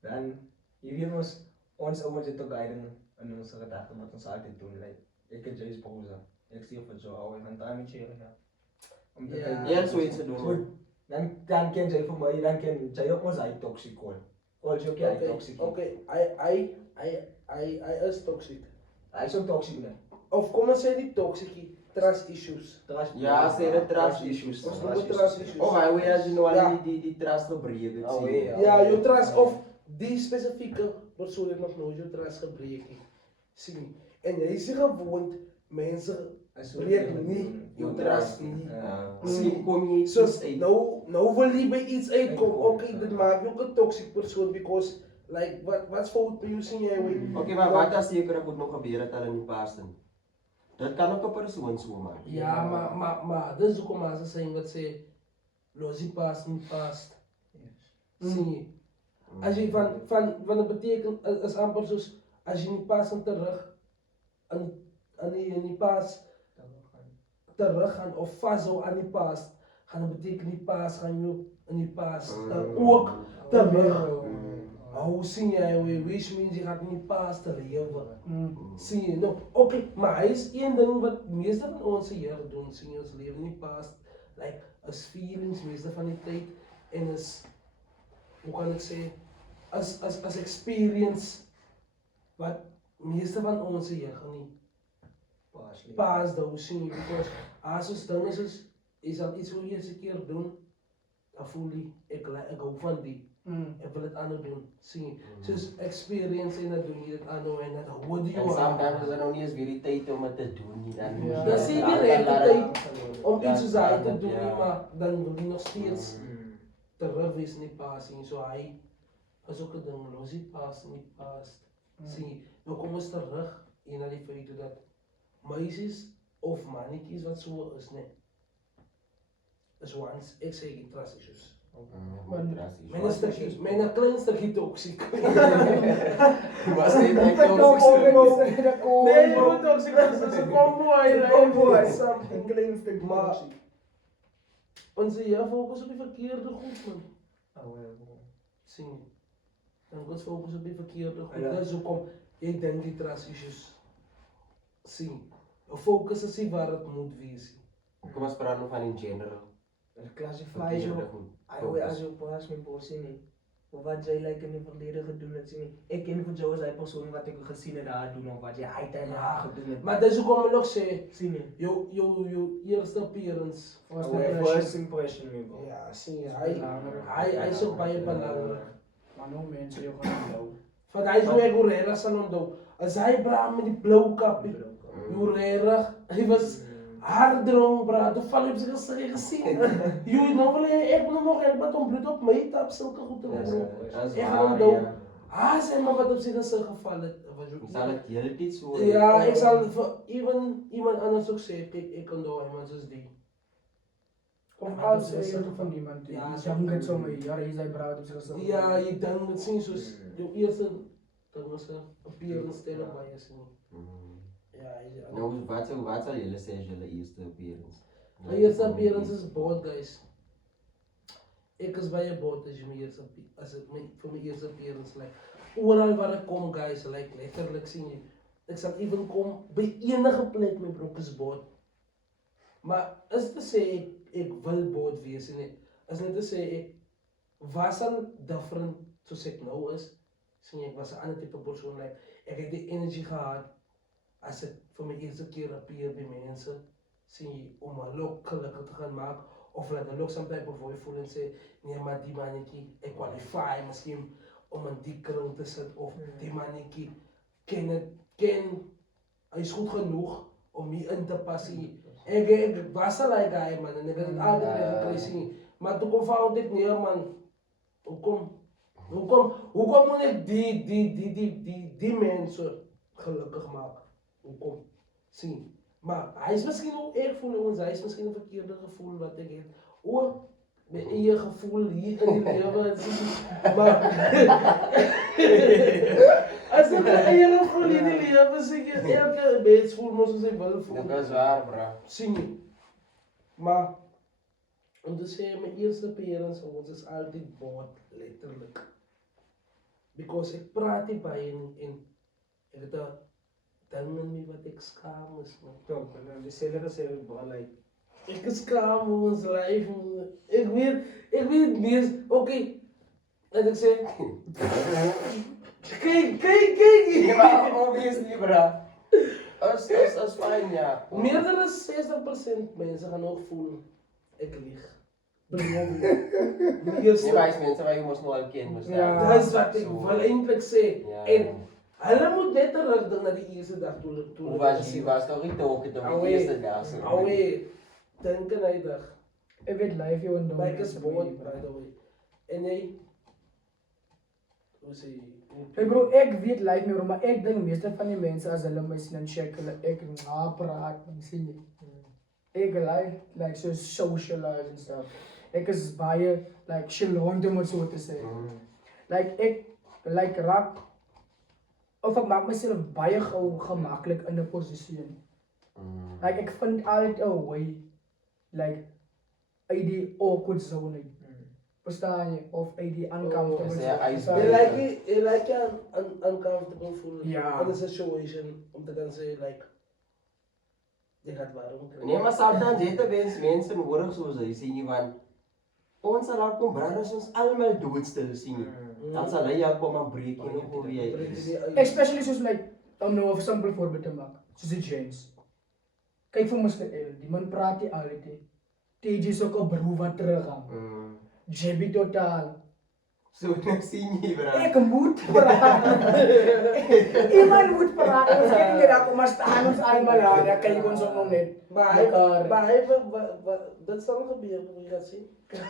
Dan, je weet ons ouwens het ook guiden in onze gedachten wat ons altijd doen. Like, ik en Jay's broer, ik zie of het zo ouwe van time met chillen gaan. Om te kijken. Ja, zoiets te doen. Goed. Dan ken Jay voor mij, dan ken Jay ook ons hij toxic hoor. Hoor je ook jij toxic? Oké, hij is toxic. Hij is ook toxic nee. Of kom maar zeggen die toxic, trust issues. Ja, ze hebben trust issues. Of noemen trust issues. Oh, hij wil als je nou Ja. al die trust gebreken. Oh, zie je. ja. Ja, je trust of die specifieke persoon heeft nog nooit je trust gebreken. Zie. En jij is gewoond, mensen breken niet je trust niet. Misschien kom je iets Dus uit. nou wil je bij iets uitkomen, oké, dat maakt je ook een toxic persoon, because, like, wat is fout bij jou, zie jij wel? Oké, maar wat als zeker goed nog gebeuren dat er niet past? Dat kan ook een persoon zo man. Ja, maar dat is ook maar ze zeggen dat ze los die past, niet past. Zie je? Als je van dat betekent, als amper zoals, als je niet past en terug, en je niet past, terug gaan of vast aan die past, gaan dat betekent niet past, gaan je niet past, dan ook terug. Hoe zie jij weer, wees je gaat niet past te leven. Zie je, nou, oké, maar hij is één ding wat de meeste van onze hier doen, zie je, ons leven niet past, like, als feelings, meeste van die tijd, en als, hoe kan ik zeggen, als experience, wat de meeste van onze hier gaan niet pas dat zie je, because als het dan is dat iets wat je eens een keer doen, dan voel je, ik hou van die. Ik wil het anders doen, zie je. Dus experience en dat doen je het aan en dat hoort je En sometimes is er nog niet eens weer die tijd om het te doen. Niet. Dan moet Dat zie je niet de tijd om iets te zijn te doen, Ja. maar dan wil je nog steeds terug wees niet pas zien. Zo hij is ook een ding, los die pas niet past. Zie je, dan komen ze terug in naar die feit dat meisjes of mannetjes wat zo is, nee. Dus once, ik zeg geen trust issues. Mijn klein stukje toxic. Was dit Nee, je moet toxic, dat is een combo. Een klein stuk Maar onze ja focus op die verkeerde goed man. Zie je. Dan gaat focus op die verkeerde goed. Ja. Dat is ook om, ik denk die trust issues. Zie je. Focus is waar het moet wezen. Kom eens praten van in general. Classify je als je pas met bossen of wat jij like in het verleden gedaan hebt. Ik ken voor jou als hij persoon wat ik gezien heb haar doen of wat jij altijd haar gedaan hebt. Maar dat is ook om nog zeggen, Zie je? je eerste appearance. First impression nu bro. Ja, zie je. Hij is ook bij je belangrijk. Maar no mensen, je gaat nou. Van hij is weer Guerrera Salondo. Als hij braam met die blauwe kapje. Guerrera, hij was harddrong, bra. De val heb ze gezien. Jullie nou wil ik nog helpen om bloed op mij te hebben, zulke goede bro. Dat is Echt waar, wel ja. zeg maar wat op zich is gevallen. Ik zal het heel tijd zo. Ja, ik zal voor iemand anders ook zeggen, kijk, ik kan door iemand zoals die. Of als je van iemand, Ja, je hangt het zo mee, ja, hij zei braad op zichzelf. Ja, je denkt het zien zoals je eerste, dat was een appearance stellen bij je zien. Ja, Nou, wat zal jullie zeggen, jullie eerste appearance? mijn eerste appearance is bold, guys. Ek is baie bot as jy my eerste vir my eerste appearance like oral waar ek kom guys like letterlik sien jy ek sal even kom by enige plek my broek is bot. Maar is te sê ek wil bot wees nie. Is net te sê ek was al different soos ek nou is. Sien jy ek was 'n ander tipe persoon like ek het die energy gehad as ek vir my eerste keer appear by mense. Sien jy om 'n lok gelukkig te gaan maak of laat hulle ook some type of voel en sê nee maar die mannetjie ek qualify miskien om in die kring te sit of die mannetjie hy is goed genoeg om hier in te pas. Ek was al like guy man en ek het altyd gekry sien. Maar toe kom fout ek nee man. Hoekom moet ek die mense gelukkig maak? Hoekom? Sien. Maar hy is miskien ook erg voel ons, hy is miskien 'n verkeerde gevoel wat ek het. O, my eie gevoel hier in die lewe, maar as ek my eie gevoel in die lewe seker elke mens voel mos soos hy wil voel. Dit is waar, bro. Sien jy? Maar om te sê my eerste appearance ons is altyd bot letterlik. Because ek praat nie baie en ek het 'n ding in my wat ek skaam is man. Top, en die seller gesê baie like Ek is skaam oor ons lyf. Ek weet mees, okay. En ek sê kyk. Ja, maar obviously, bro. As fine, ja. Meerder as 60% mense gaan nog voel ek lieg. Beloof. Nee, maar is mense wat jy mos nou al ken, mos Ja. Dis wat ek wil eintlik sê. Ja. En hulle moet net terugdink na die eerste dag toe Hoe was jy? Was toch niet ook het op die eerste dag? So. Alweer, dink aan die dag. Ek weet live jou en Mike is born, by the way. En jy, hoe sê jy? Hey bro, ek weet live nie bro, maar ek dink meeste van die mense as hulle my sien en check hulle ek praat, man, sien jy. Ek like so socialize and stuff. Ek is baie like chillend om het so te sê. Like ek raak of ek maak myself baie gou gemaklik in 'n posisie in. Like ek vind altyd 'n way like uit die awkward zone uit. Verstaan jy? Of uit die uncomfortable Is jy zone. Jy like jy uncomfortable voel Ja. in 'n situation om te kan sê like jy gaat waarom kry. Nee, maar sometimes het mense nodig soos hy sien jy want ons sal daar kom brand as ons almal doodstil sien jy. Dan sal hy jou kom en breek en op hoe jy is. Especially soos like om nou 'n simpel voorbeeld te maak, soos die James. Kyk vir Mr. L, die man praat nie altyd nie. TJ is ook 'n broer wat teruggaan. JB totaal. So nou sien jy bro. Ek moet praat. Iemand moet praat. Ons kan nie daar kom maar staan ons almal daar kyk ons ook nog net. Maar dit sal gebeur, moet jy gaan sien.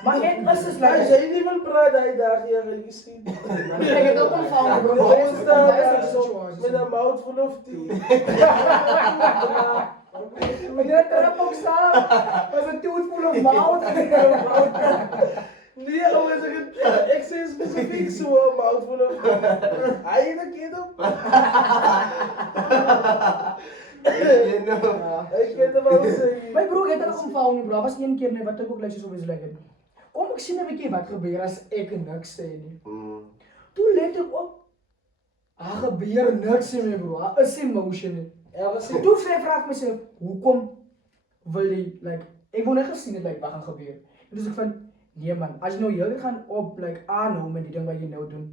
Maar ek is As like jy nie wil praat daai dag jy gaan sien. ek het ook ontvang bro. Ons staan daar situasie. met 'n mouth full of tea. Met 'n trap op staan. Was 'n tooth full of mouth. Nee, ouens, ek sê spesifiek so 'n mouth full of tea. Hy het 'n kind op. You know. Ek weet wat ek sê. My broer het ook ontvang nie bro. Was een keer net wat ek ook like so mense like. Kom ek sien 'n bietjie wat gebeur as ek niks sê nie. Toe let ek op. Gebeur niks nie my bro. Daar is emotion nie. En toe vra ek myself, hoekom wil jy like ek wou net gesien het like wat gaan gebeur. En dus ek van nee man, as jy nou heel gaan op like aanhou met die ding wat jy nou doen,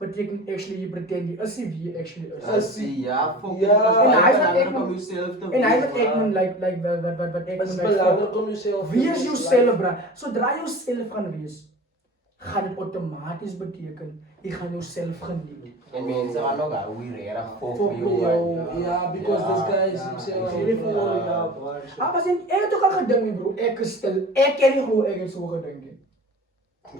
beteken actually jy pretend jy is nie wie jy actually is. As jy ja, fokus Ja. En hy wat ek om jouself te en hy wat ek moet like wat ek Dit is moet belangrik om jouself wees jouself bro. Sodra jy jouself gaan wees, gaan dit outomaties beteken jy gaan jouself geniet. En mense gaan nog hou hier regtig Fuck vir me, jou. ja, because this guy is himself. Maar sien ek het ook al gedink nie bro, ek is stil. Ek ken nie hoe ek het so gedink nie.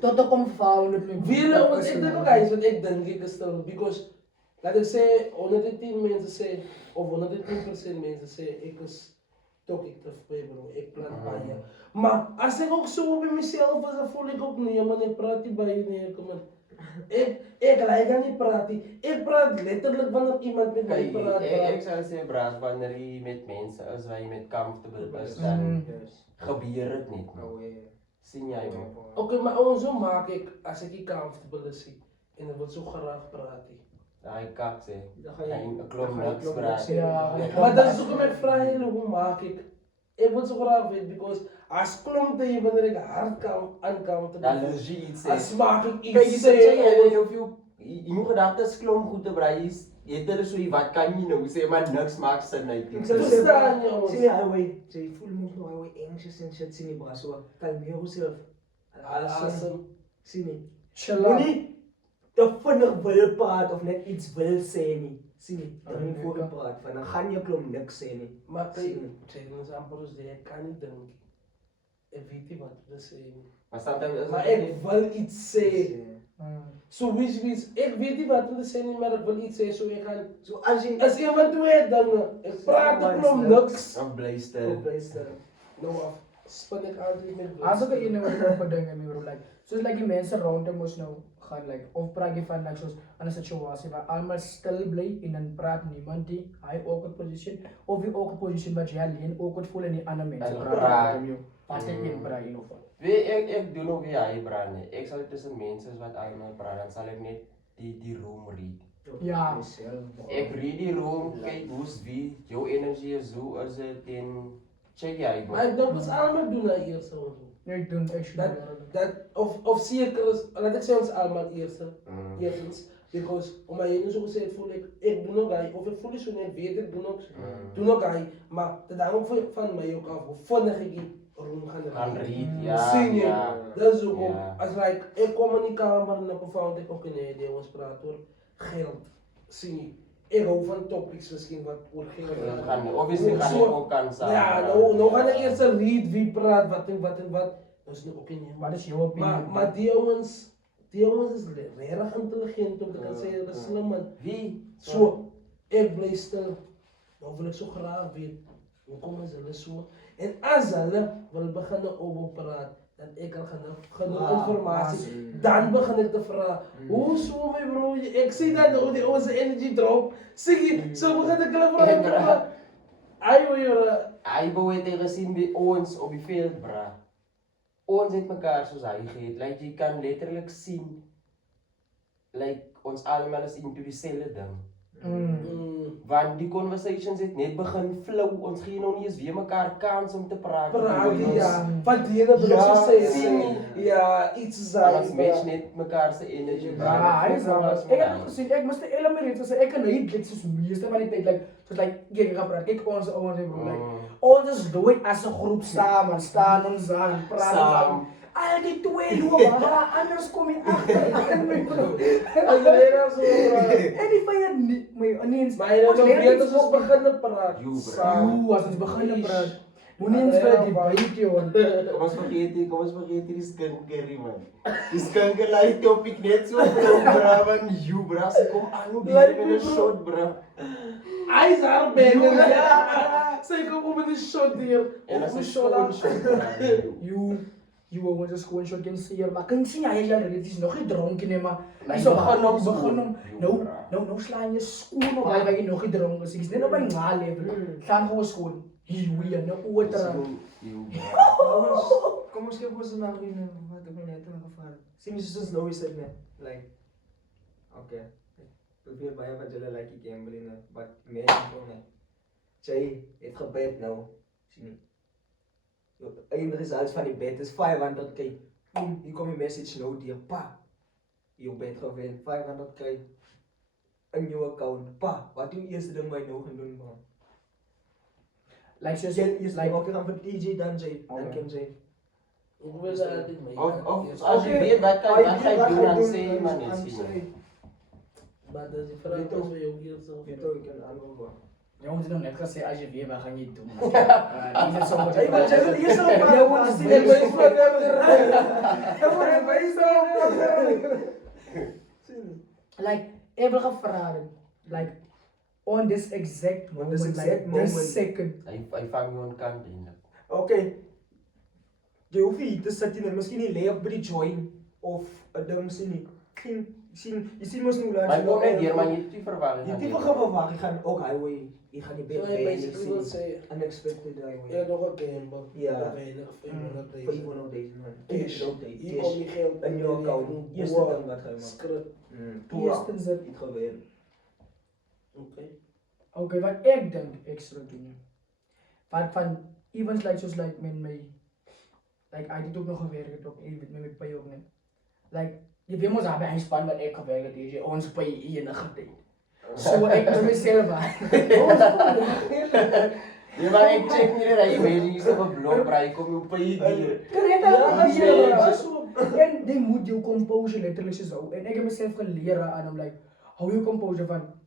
Tot ek kom found met my. Wiele ons ek dink ook guys wat ek dink ek is stil because laat ek sê 110 mense sê of 110% mense sê ek is talkative bro, ek praat baie. Maar as ek ook so op myself is, dan voel ek ook nee man, ek praat nie baie nie, kom aan. Ek like aan nie praat nie. Ek praat letterlik wanneer iemand met my praat. Ek sal sê bras wanneer jy met mense is waar jy met comfortable is dan gebeur dit net. Sien jy man? Okay, maar ons zo maak ik als ik comfortable is en dan wordt zo graag praten. Daai kak sê. Dan ga je- Hy 'n dan klomp ga je niks klomp praat. niks Ja. Maar dan zoek ik met vragen hoe maak ik. Ik wil zo graag weten, because als klomp te je wanneer ik hard kan aankomen. Dan is jy iets sê. Als maak ik Kyk, jy iets sê jy zeggen. hoef jou gedagtes klomp goed te brei. Jy het hulle so wat kan jy nou sê maar niks maak sin uit nie. Ik zou Verstaan zeggen, je ons? zie je highway, zie je voel me nog highway anxious en shit, zie je bra, zo kalmeer jezelf. Awesome. Zie je. Chill out. Moenie te vinnig wil praat of net iets wil sê nie. Zie je. Dan moet nee, voor je kan. praat, van dan gaan je klomp niks sê nie. Maar kijk, Zie je. zeg ons amper als ik kan niet denken. Ik weet niet wat we zeggen. Maar sometimes is Maar dit ik wil iets zeggen. Mm. Zo wist, ik weet niet wat we zeggen, maar ik wil iets zeggen. Zo ik ga. Zo als je Als iemand weet dan, ik praat er klom niks. of bly stil. op blijft stellen. Nou af, span ik altijd met As ook in wat op ding in bro like soos like die mense rondom ons nou gaan like of praat jy van like soos in 'n situasie waar almal stil bly en dan praat niemand die hy awkward position of die awkward position wat jy alleen awkward voel en die ander mense En praat praat. rondom jou. Pas net een braai of wat. Weet ek doen ook weer hy brand nie. Ek sal tussen mense wat almal praat, dan sal ek net die room read. Ja. Ek read die room, kyk hoe's wie, jou energie is hoe is dit en check jy Maar ik denk dat ze allemaal doen dat eerst zo. Ja, ek doen actually. Dat, of zeker, laat ik zeggen ons allemaal eerst. Mm. Eerstens, because omdat je nu zo gezegd voel ik doe nog hij, of ik voel je zo niet weet, ik doe nog hij, maar dat hangt ook van mij ook af, hoe vondig ik die room Gaan read, ja. Zie je? Ja. Dat is ook, Ja. als like, ik kom in die kamer en op een fout, ik ook in de idee was praten over geld. Zie je? Ik hou van topics misschien wat over geld Gaan obviously gaan Zo- ek ook kan saam. Ja, nou gaan ik eerst een read wie praat, wat en wat en wat. Dat is nu ook in Wat is jou opinie? maar die jongens is erg intelligent om te kunnen zeggen, dat is slim man. Wie? Zo, ik blijf stil. Dan wil ik zo graag weten, hoe komen ze er zo? En als ze wil beginnen over praten, dan ik al genoeg informatie, dan begin ik te vragen, hoe zo mijn broertje? Ik zie dat die onze energy drop. Zie je, zo begin ik te vragen. Ayo, joh. Hy wou het gesien by ons op die veld bra. Ons het mekaar soos hy gehet. Like jy kan letterlik sien like ons almal is into dieselfde ding. Want die conversations het net begin flow. Ons gee nou nie eens weer mekaar kans om te praat. Praten, ja. Van die ene wil ik zo zeggen. Ja, iets Ons zijn. match net mekaar se energy. Ja, hy is anders. Ek het gesien ek moes die element sê ek kan nou nie soos meeste van die tyd like soos like jy gaan praat. Kyk ons ouens en bro like ons is nooit as 'n groep saam en staan ons aan praat Saam. al die twee loop maar anders kom jy agter en my bro. En die van nie my ineens Maar je hebt weet dat ze beginnen praten. You, bro. Joe, as ons begin praat. Moenie eens vir die baie hoor. Kom ons vergeet die skinkerie man. Die skinker laai topic net so bra van you bra. Sy kom aan hoe die met 'n shot bra. Hij is haar binnen. Ja. Zij komt met een shot hier. En as 'n shot shot bra. You want just gewoon shot kan sien maar kan sien hy het is nog nie dronk nie maar Hy hy's begin nog begin hom skoon. nou slaan jy skoon op hy hy nog nie dronk is. Hy's net op 'n ngal level. Gaan gewoon skoon. Hier weer nou oor. You. Kom ons kyk ons nou in wat ek net gevra. Sien jy soos nou is dit net like okay. Probeer baie van julle like die gambling but mense kom net. Jy het gebed nou. Sien jy? Jou einde results van die bet is 500k. Hier kom die message nou deur. Pa. Jou bet gewen 500k in jou account. Pa, wat doen eerste ding wat jy nou gaan doen bro? Like soos Jy is like ook gaan vir DJ dan jy dan Okay. kan jy. Ik wil dat altijd mee. Of as jy weet wat kan wat gaan doen dan sê man net sien. Maar dat is die vraag als we ook hier zo. Jy toe kan aanhou. jy moet nog net gesê as jy weet wat gaan jy doen. Dis so wat Hey, maar jy wil eers op Jy moet sien ek wys vir like ek wil gevra het like on this exact moment, this exact moment. this second. Hy vang jou aan kant en Okay. Jy hoef nie te sit en miskien nie lê op by die join of 'n ding sien nie. je ziet mos nou Maar kom net hier, man, je hebt die verwarring. Je type verwachting, ik ga ook highway, ik ga die big So, van, ik basically wil zie say, unexpected highway. ja, nog een gamble. Ja. Dat weinig, 500 Voor iemand op deze man. Cash. Ook deze. Hier komt die geld. Een nieuw account. Eerste dan wat ga je Script. maken. Eerstens dat. Niet gewoon. Oké. Oké, wat ek dink ek sou doen. Wat van events like soos like met my like I het ook nog gewerk het op met my by ook net. Like jy weet mos daar by 'n span wat ek gewerk het, jy ons by enige tyd. So ek is myself aan. Ja, maar ik check niet dat je weet, je is op een blok, maar je komt op een hier. Correct, en die moet jou composure letterlijk zo. En ik heb mezelf geleerd aan om like hou jou composure van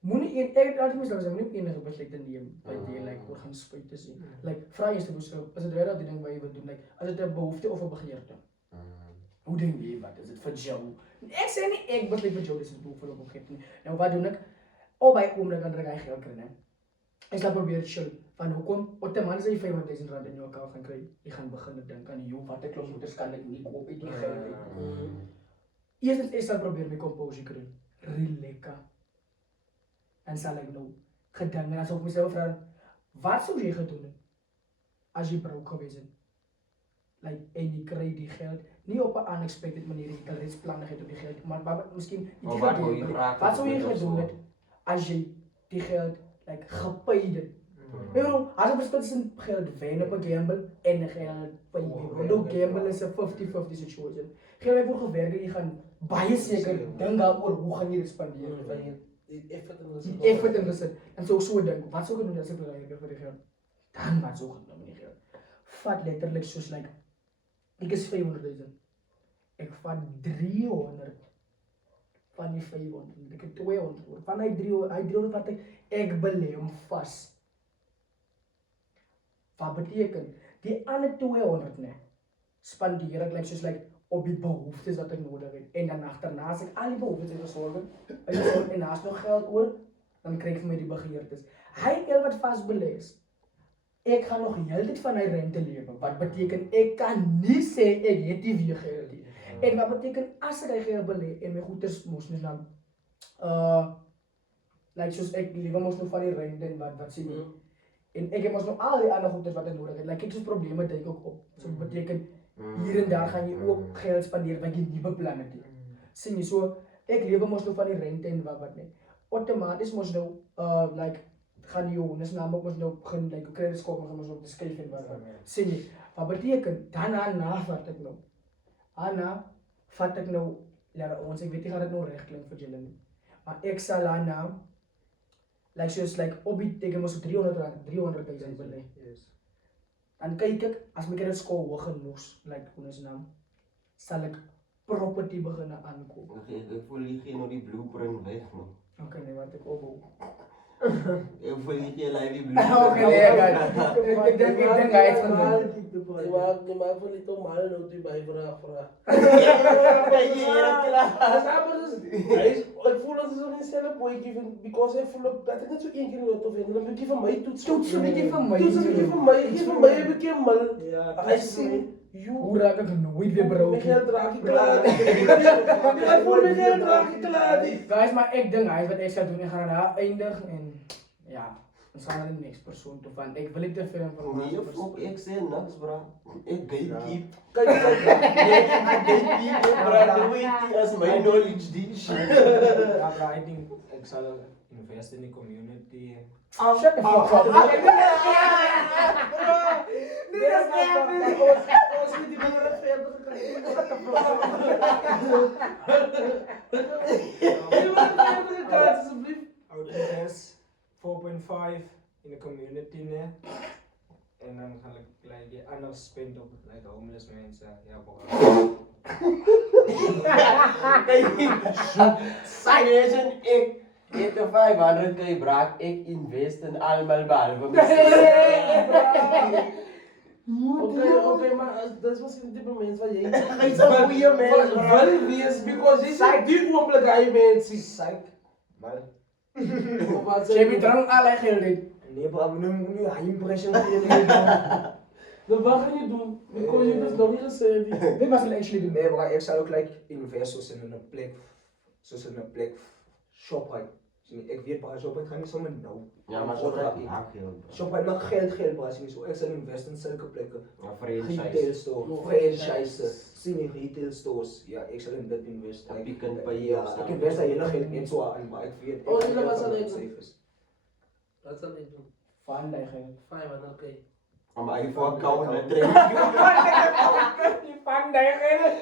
moenie ek het altyd myself sê moenie enige besluit te neem by die like oor gaan spyt te sien. Like vra eers te so as dit regtig die ding wat jy wil doen, like as dit 'n behoefte of 'n begeerte. Hoe dink jy wat is dit vir jou? Ek sê nie ek besluit vir jou dis 'n behoefte of 'n begeerte nie. Nou wat doen ek? Albei oomblik kan ek geld kry, né? Ek sal probeer chill van hoekom outomaties jy R500,000 in jou account gaan kry. Jy gaan begin dink aan jou watter klomp goeders kan ek nie koop uit die geld nie. Eerstens ek sal probeer my composure kry. Relax. En sal ek nou gedink en as ek myself vra wat sou jy gedoen het as jy broke gewees het? Like en jy kry die geld nie op 'n unexpected manier jy kan reeds planne het op die geld, maar miskien wat sou jy gedoen het as jy die geld like gepaid het? Bro, as jy besluit om geld wen op 'n gamble en geld pay. Bro, gamble is 'n 50-50 situation. Geld het voor gewerk en jy gaan baie seker dink daaroor hoe gaan jy dit spandeer. Die effort In die en so dink, wat sou ek doen as ek bereik vir die geld? Dan wat sou ek doen met die geld? Vat letterlik soos like ek is 500,000. Ek vat 300 van die 500. Ek het 200. Van hy 300 wat ek belê hom vas. Wat beteken die ander 200 nee. Spandeer ek like soos like op die behoeftes wat ek nodig het en dan agterna as ek al die behoeftes het gesorg en daar's nog geld oor, dan kry ek vir my die begeertes. Hy geld wat vasbelê is. Ek gaan nog heeltyd van hy rente lewe. Wat beteken ek kan nie sê ek het nie weer geld nie. En wat beteken as ek hy geld belê en my goederes mos nou dan like soos ek lewe mos nou van die rente en wat sê nie. En ek het mos nou al die ander goederes wat ek nodig het. Like ek soos probleme dink ook op. So dit beteken hier en daar gaan jy ook geld spandeer wat jy nie beplan het nie. Sien jy so ek lewe mos nou van die rente en wat nie. Outomaties mos nou like gaan jy ons naam ook mos nou begin like credit score gaan mos op te skuif en wat. Sien jy wat beteken daarna vat ek nou. Anna vat ek nou ja ons ek weet nie gaan dit nou reg klink vir julle nie. Maar ek sal daarna like soos like op die teken mos R300,000 belê. Yes. Dan kyk ek as my credit score hoog genoeg like ons naam sal ek property begin aankoop. Ik voel je geen die blueprint weg, man. Okay, nee, wat ek opbou. Ik voel je geen live blueprint. Okay, nee, ek dink hy het van Die maak van die tomale nou die bijvraag. Ik voel dat ze zo'n instellen boykie because hij voel dat ik net zo één keer in auto vind. Dan heb ik van mij toets. Toets een bietjie van my. Toets een bietjie van mij. Geef van mij heb ik een mal. Ja, Hij zegt, hoe raak ek nooit weer broke? Mijn geld draag ik klaar. Ik voel mijn geld draag ik klaar. Guys, maar ek dink hy wat ek sal doen, ek gaan daar eindig en ja, ons gaan naar de next persoon toe van. Ek wil nie te veel informatie Nee, of ik zei niks, bro. Ik gatekeep. Kijk, Ik gatekeep, bro. Doe het als mijn knowledge die shit. Ja, bro, I think ik zal invest in the community. Shut the fuck up. Ons met die boeren verder gekregen. Alsjeblieft. I would invest 4.5 in the community, ne? En dan ga ik like die anders spend op like homeless mensen. Ja, bro. Serieus, ik de 500k braak, ik invest in allemaal behalve Oké, maar dat is misschien het type mens wat jij Hij is een goeie mens, bro. wel wees, because je zegt die oomlik aan je mensen. Psych. Maar. Jy het drang al hy geld het. Nee, bro, nu high impression voor je leven. Dan wat gaan je doen? Because je hebt nog niet gezegd. Dit was hulle actually doen. Nee, maar ik zou ook like invest zoals in een plek Shoprite. Ik weet pas Shoprite gaan niet zomaar nou. Ja, maar zo gaat het ook heel. Shoprite maakt geld pas niet zo. Ik zou invest in zulke plekken. Maar Retail franchise. store, franchise, semi retail stores. Ja, ik zal in dat investeren. Pick n Pay Ja, of zo. ik invest daar hele geld in zo aan, maar ik weet. Oh, ik jullie wat zal dat ik het doen? safe is. Wat zal ik doen? Van die geld. 500k. Om mijn eigen account te trekken. Die van die geld.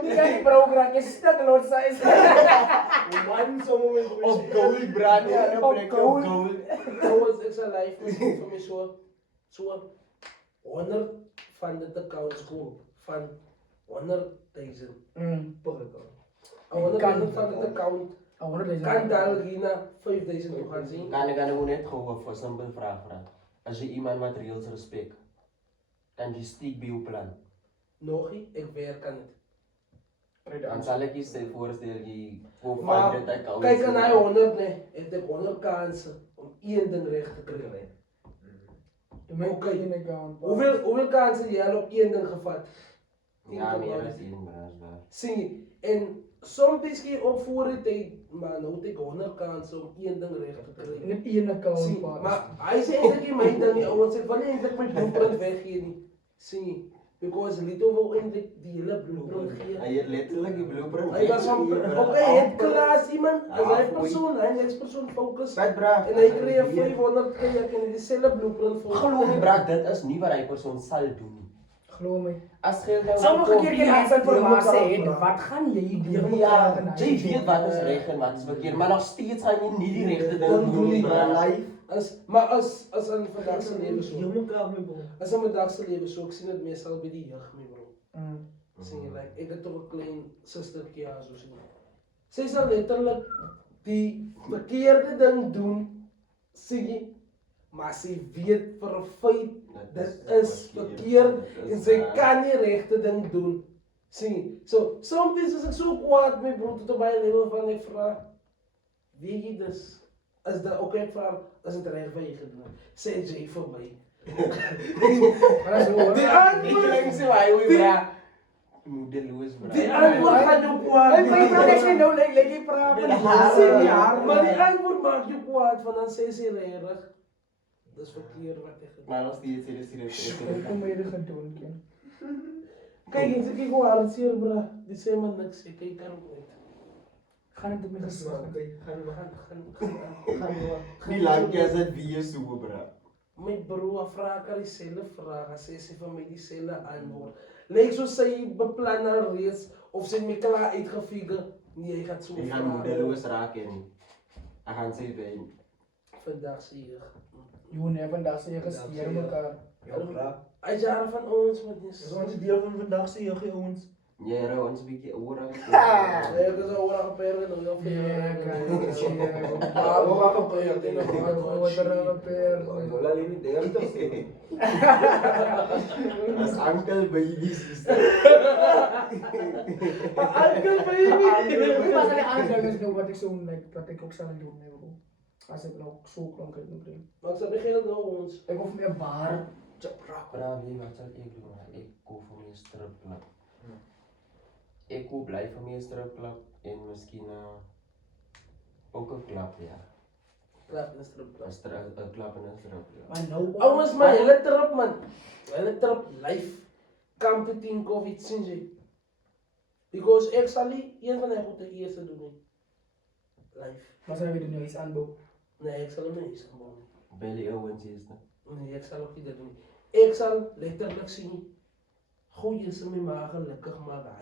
Die kan die broker is stuk los is. Man, zo moment. Op gold brand, ja, Op op plek gold. op gold. Trouwens, ik zal live voor mij zo 100 van dit account koop. Van 100.000. Per account. 100.000 van dit account. I wonder deze. Kan daar naar 5.000 toe gaan zien. Kan ik net gewoon voor een simpele vraag vragen. Als je iemand met reals respect, kan je stiek bij je plan. Nog niet, ik werk aan het. Dan zal ik je voorstellen, je koopt Maar, van dit account. kijk aan hij 100 nee. Ik heb 100 kansen om één ding recht te krijgen. Hoeveel kansen jij al op één ding gevat? Ja, meer dan 10 braas. Zie je, en soms is je op voor de tijd, maar nu heb ik 100 kansen om één ding recht te krijgen. Net één account. Zie, maar hij zei eigenlijk in mij dan niet, want ik wanneer ik mijn blueprint weggeven. Zie, because Lito wil eindelijk die hele blueprint geven. Hij heeft letterlijk die blueprint. Hij was van, oké, het klaar iemand, als hij persoon, hij is persoon focus. Vet braaf. En hij kreeg 500 keer, ik kan dezelfde blueprint voor. Geloof me braaf, dit is niet wat hij persoon zal doen. Geloof me. Als je nou Sommige keer kan hij informatie deel hebben. Wat gaan jy doen? Ja, jy weet wat is reg en wat is verkeerd, maar nog steeds gaan jy nie die regte ding doen nie, bra. Maar als een vandaagse leven zo. Je moet elkaar mee bro. Als een vandaagse leven zo, ik zie het meestal bij die jeugd mee bro. Zie je, like, ik heb toch een klein zustertje ja, zo zien. Zij zal letterlijk die verkeerde ding doen, zie je. Maar ze weet voor een feit, dat is verkeerd en zij kan niet rechte ding doen. Zie je, so, soms is ik zo kwaad met bro, tot op mijn level van ik vraag, weet je dus, als dat ook ik vraag, als het recht van je gedaan, zei Jay voor mij. Die antwoord, so hy bra. Moedeloos bra. die antwoord gaat je kwaad. Hey, maar je praat echt geen nou, like je praat met Ja, maar die antwoord maakt je kwaad, van dan zei ze erg. Dat is verkeerd wat ik gedaan. Maar nog steeds serieus. Wat kom je er gaan doen, kind? Kijk eens, ik kijk hoe hard hier, bra. Die zei maar niks, ik kijk er ook niet. Ga niet op mijn gezicht. Nie lank as dit wie is so bra. Mijn broer vraagt haar diezelfde vragen, zij ze van mij diezelfde antwoord. Lijkt zo zij beplan haar reeds, of ze me klaar uitgefigure. Nee, hij gaat zo Jy gaan moedeloos raak en hy gaan sê by Vandaag zie je. Joh, nee, vandaag zie je gesteer elkaar. Ja, bra. Hij jaren van ons met Dat is dit. onze deel van vandaag, zie je ons. jy ry ons 'n bietjie oor. Nee, dat is al wat geperkt en heel veel. Ja, kijk, zie je. Ah, we gaan geperkt in een Wat er aan gebeurt. Wel alleen niet de As uncle babies is. Uncle baby! Hoe was er aan dingen doen wat ik zo like, wat ik ook zou doen, nee, bro. Als ik nou zo klonk uit mijn brein. Maar ze beginnen door ons. Ik hoef meer baar. Bra, wie wat sal ek doen? Ek koop vir my 'n stripklub. Ek koop bly vir my 'n stripklub en miskien ook 'n klub, ja. Klap in strip. 'n klub en 'n stripklub. Maar nou. Ouens, maar hele trap man. Hele trap live. Kampeting of iets zien ze. Because ik zal niet een van hen de eerste doen. Live. Maar zijn we er nu iets aan doen? Nee, ik zal hem niet eens gewoon. Belly Owens is dit. Nee, ik zal ook niet dat doen. Ik zal letterlijk zien. Goeie ze me maar gelukkig maken.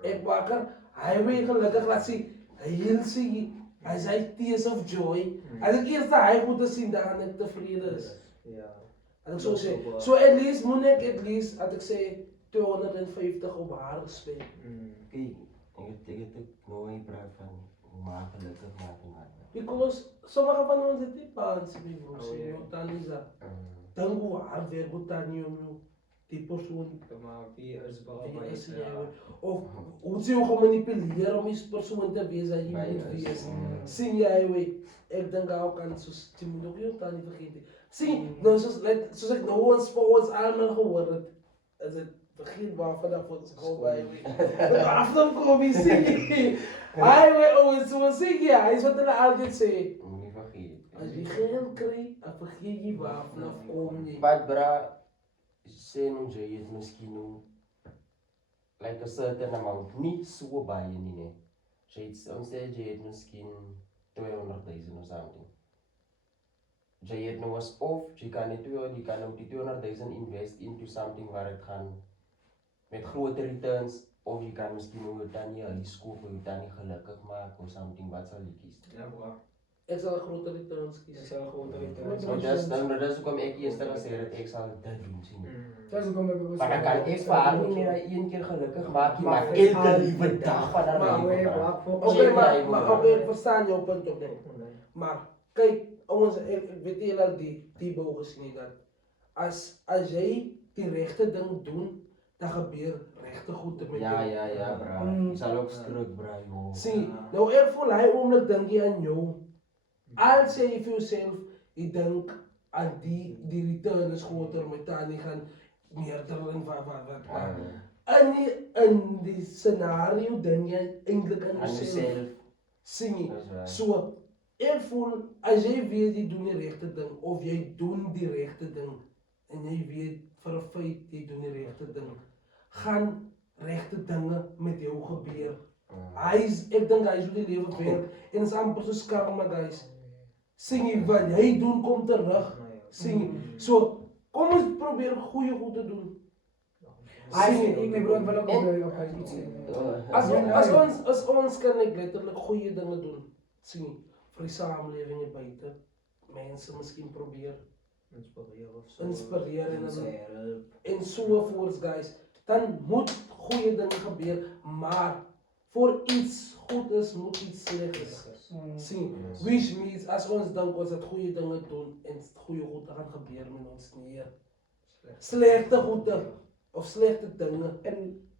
Ik wakker. Hij weet gelukkig laat zien. Heel zien. Hij zei tears of joy. Als ik eerst hij moet zien dat ik tevreden is. Ja. Als ik zo zeg. So at least moet ik at least als ik zeg 250 op haar gespeeld. Kyk, ek het mooi praat van hoe maak gelukkig maak en maak. Because sommige van ons het niet paans mee bro. Oh, yeah. Dan is dat. Dan hoe hard werk moet dat niet om jou. die persoon Maar wie is wel wie bij is je? jy? Of hoe sê jy gemanipuleer om die persoon te wees dat jy By moet is. wees? Sien jy, wey, ek dink ook aan soos, jy moet ook jou taal nie vergeet nie. Sien, nou soos ek nou ons vir ons almal gehoor het, is het begin waar vandag ons gou by, wey. Met afdom kom jy sien. Hy, wey, so sê jy, hy is wat hulle altyd sê. Moet nie vergeet. As jy geld kry, dan vergeet jy waar vanaf kom jy. But bra, sê nou jy het miskien nou like a certain amount, nie so baie nie, nee. Ons sê jy het miskien 200,000 of something. Jy het nou as of, jy kan nou die 200,000 invest into something waar het gaan met grote returns, of jy kan miskien nou dan nie huis koop, of jy dan nie gelukkig maak, of something, wat sal jy kies? Ja, bro. Ek sal 'n groter returns Dat kies. is wel goed. So dis hoekom ek eers gesê het ek sal dit doen sien. Dat is hoekom ek ook Maar dan kan ek vir haar nie meer een keer gelukkig maak nie, maar Maar elke liewe dag van haar Maar lewe. hoe bra. waak voor Oké, Nee, maar oké, ek verstaan jou punt ook nie. Maar kyk, ons ek weet jy al die bou gesien dat as jy die regte ding doen, dan gebeur regte goed met jou. Ja, bra. Jy sal ook skrik, bra, joh. Sien, nou ek voel hy oomblik dink jy aan jou. Al sê jy vir jouself, jy dink aan die return is groter met dan jy gaan meerder en wat. In die scenario dink jy eintlik aan Aan jouself. jouself. Sien jy? Dis waar. So, ek voel, as jy weet jy doen die regte ding, of jy doen die regte ding, en jy weet vir 'n feit jy doen die regte ding, gaan regte dinge met jou gebeur. Ek dink hy is hoe die lewe werk, en is amper soos karma, guys. Sien jy, wat jy doen, kom terug. Sien jy? So, kom ons probeer goeie goed te doen. Ik mijn broer wil ook op iets As ons kan ek letterlik goeie dinge doen. Sien jy, vir die samelewing hier buite. Mense miskien probeer inspireer en so voort, guys. Dan moet goeie dinge gebeur, maar voor iets goed is, moet iets sleg is. Sien, which means as ons dink ons het goeie dinge doen en goeie goed gaan gebeur met ons nie. Slegte goede of slegte dinge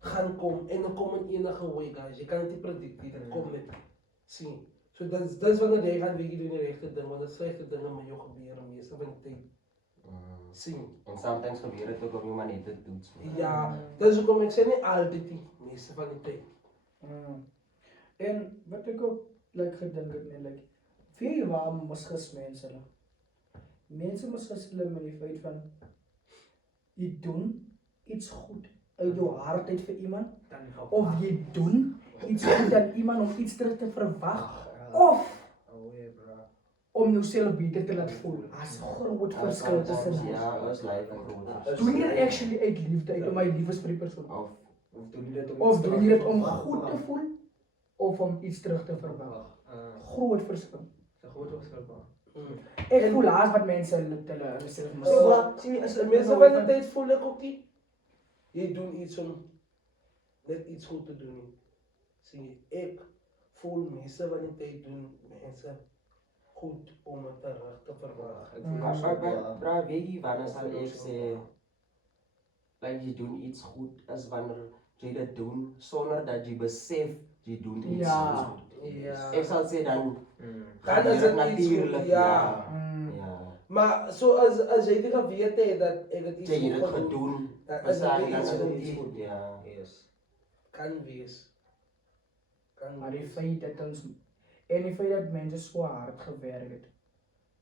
gaan kom en dan kom in enige way, guys. Jy kan dit nie predict nie, dit kom net. Sien. So dis wanneer jy gaan weet jy doen die regte ding, want dit slegte dinge met jou gebeur meeste van die tyd. Sien. En sometimes gebeur dit ook op jou maar net te toets. Ja, dis hoekom ek sê nie altyd nie, meeste van die tyd. En wat ik ook gedink het, net veel waarom misgis mense hulle. Mense misgis hulle met die feit van jy doen iets goed uit jou hart uit vir iemand, of jy doen iets goed aan iemand om iets terug te verwag, of om jouself beter te laat voel. As 'n groot verskil tussen die. Ja, is life en groot. Doen jy dit actually uit liefde, uit om my lief is vir die persoon? Of Of doen jy dit om goed te voel, of om iets terug te verwag? Groot verskil. Ek voel haast wat mense hulle self mis. So, maar, sien jy, as mense van die tyd voel ek ook nie, jy doen iets om net iets goed te doen nie. Sien jy, ek voel mense van die tyd doen mense goed om het terug te verwag. Bra, weet jy wanneer sal ek sê, jy doen iets goed, is wanneer jy dit doen, sonder dat jy besef, jy doen iets goed. Ja. Ek sal sê dan, Dan is dit iets natuurlijk, goed, ja. Maar so as jy nie geweet het dat ek het iets Jy het goed dit gedoen, dan is verstaan dit jy, dan iets is dit goed. iets goed, ja. Kan wees. Maar die feit dat ons, en die feit dat mense so hard gewerk het,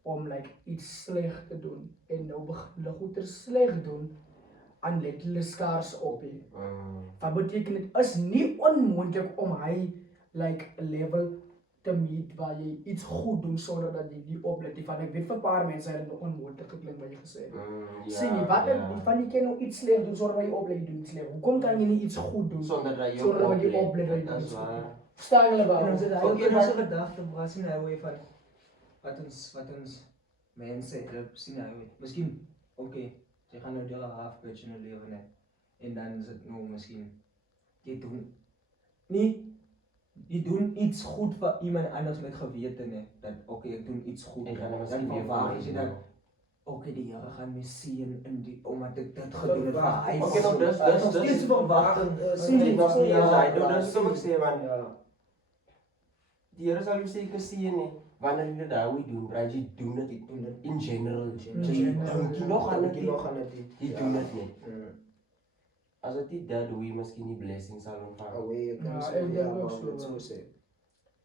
om iets sleg te doen, en nou begin hulle goeie sleg doen, aan let hulle skaars op nie. Wat beteken dit, is nie onmoontlik om hy, 'n level te meet waar jy iets goed doen sonder dat jy die oplet nie. Van ek weet vir 'n paar mense het dit nog onmoontlik geklink wat jy gesê het. Sien jy, wat van jy kan nou iets sleg doen sonder dat jy oplet jy doen iets sleg. Hoekom kan jy nie iets goed doen Sonder dat jy sonder dat jy oplet, oplet jy dat doen is iets goed? waar. Verstaan julle wel? En ons het daai Oké, ook maar- so gedagte, bro, sien hy hoe van wat ons mense het, sien hy. Miskien, oké, jy gaan nou deur 'n half pitch in 'n lewe net. En dan is dit nou miskien jy doen iets goed vir iemand anders met gewete net. Dat oké, ek doen iets goed. Ek gaan nou Dan miskien weer verwag jy dat okay, die Here gaan my seën in die omdat ek dit gedoen het. Maar hy Okay, nou dis nog steeds verwagting. Sien jy nog nie Ja, daai, ja, dis wat ek sê man. Ja. Die Here sal jou seker seën nie. Wanneer jy dit hou doen, bly jy doen dit in general. Jy dink jy nog aan dit, jy doen dit nie. As dit nie dat hoe jy miskien die blessing sal ontvang. Ja, ek dink ook so.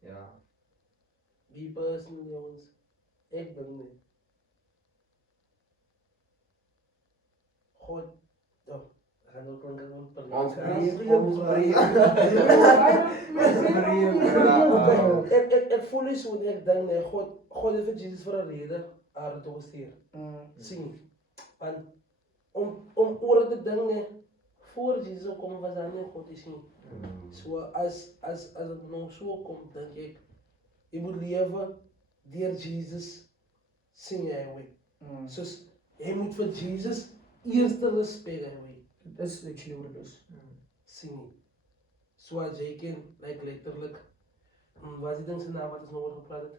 Ja. Wie personally ons, ek dink nie. God, gaan ook klink as ons Ons Ek voel nie so, ek dink nee, God het vir Jesus vir 'n rede aarde toe gestuur. Sien, want om oor te ding nee, voor Jesus kom was daar nie God is nie. So as dit nou so kom, dink ek, jy moet lewe deur Jesus sien jy hoe. Soos jy moet vir Jesus eerste respek hê. Dis actually what it is. Sien nie. So as jy kan, like letterlik, wat is die ding se naam wat ons nou oor gepraat het?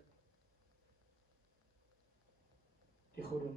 Die goede.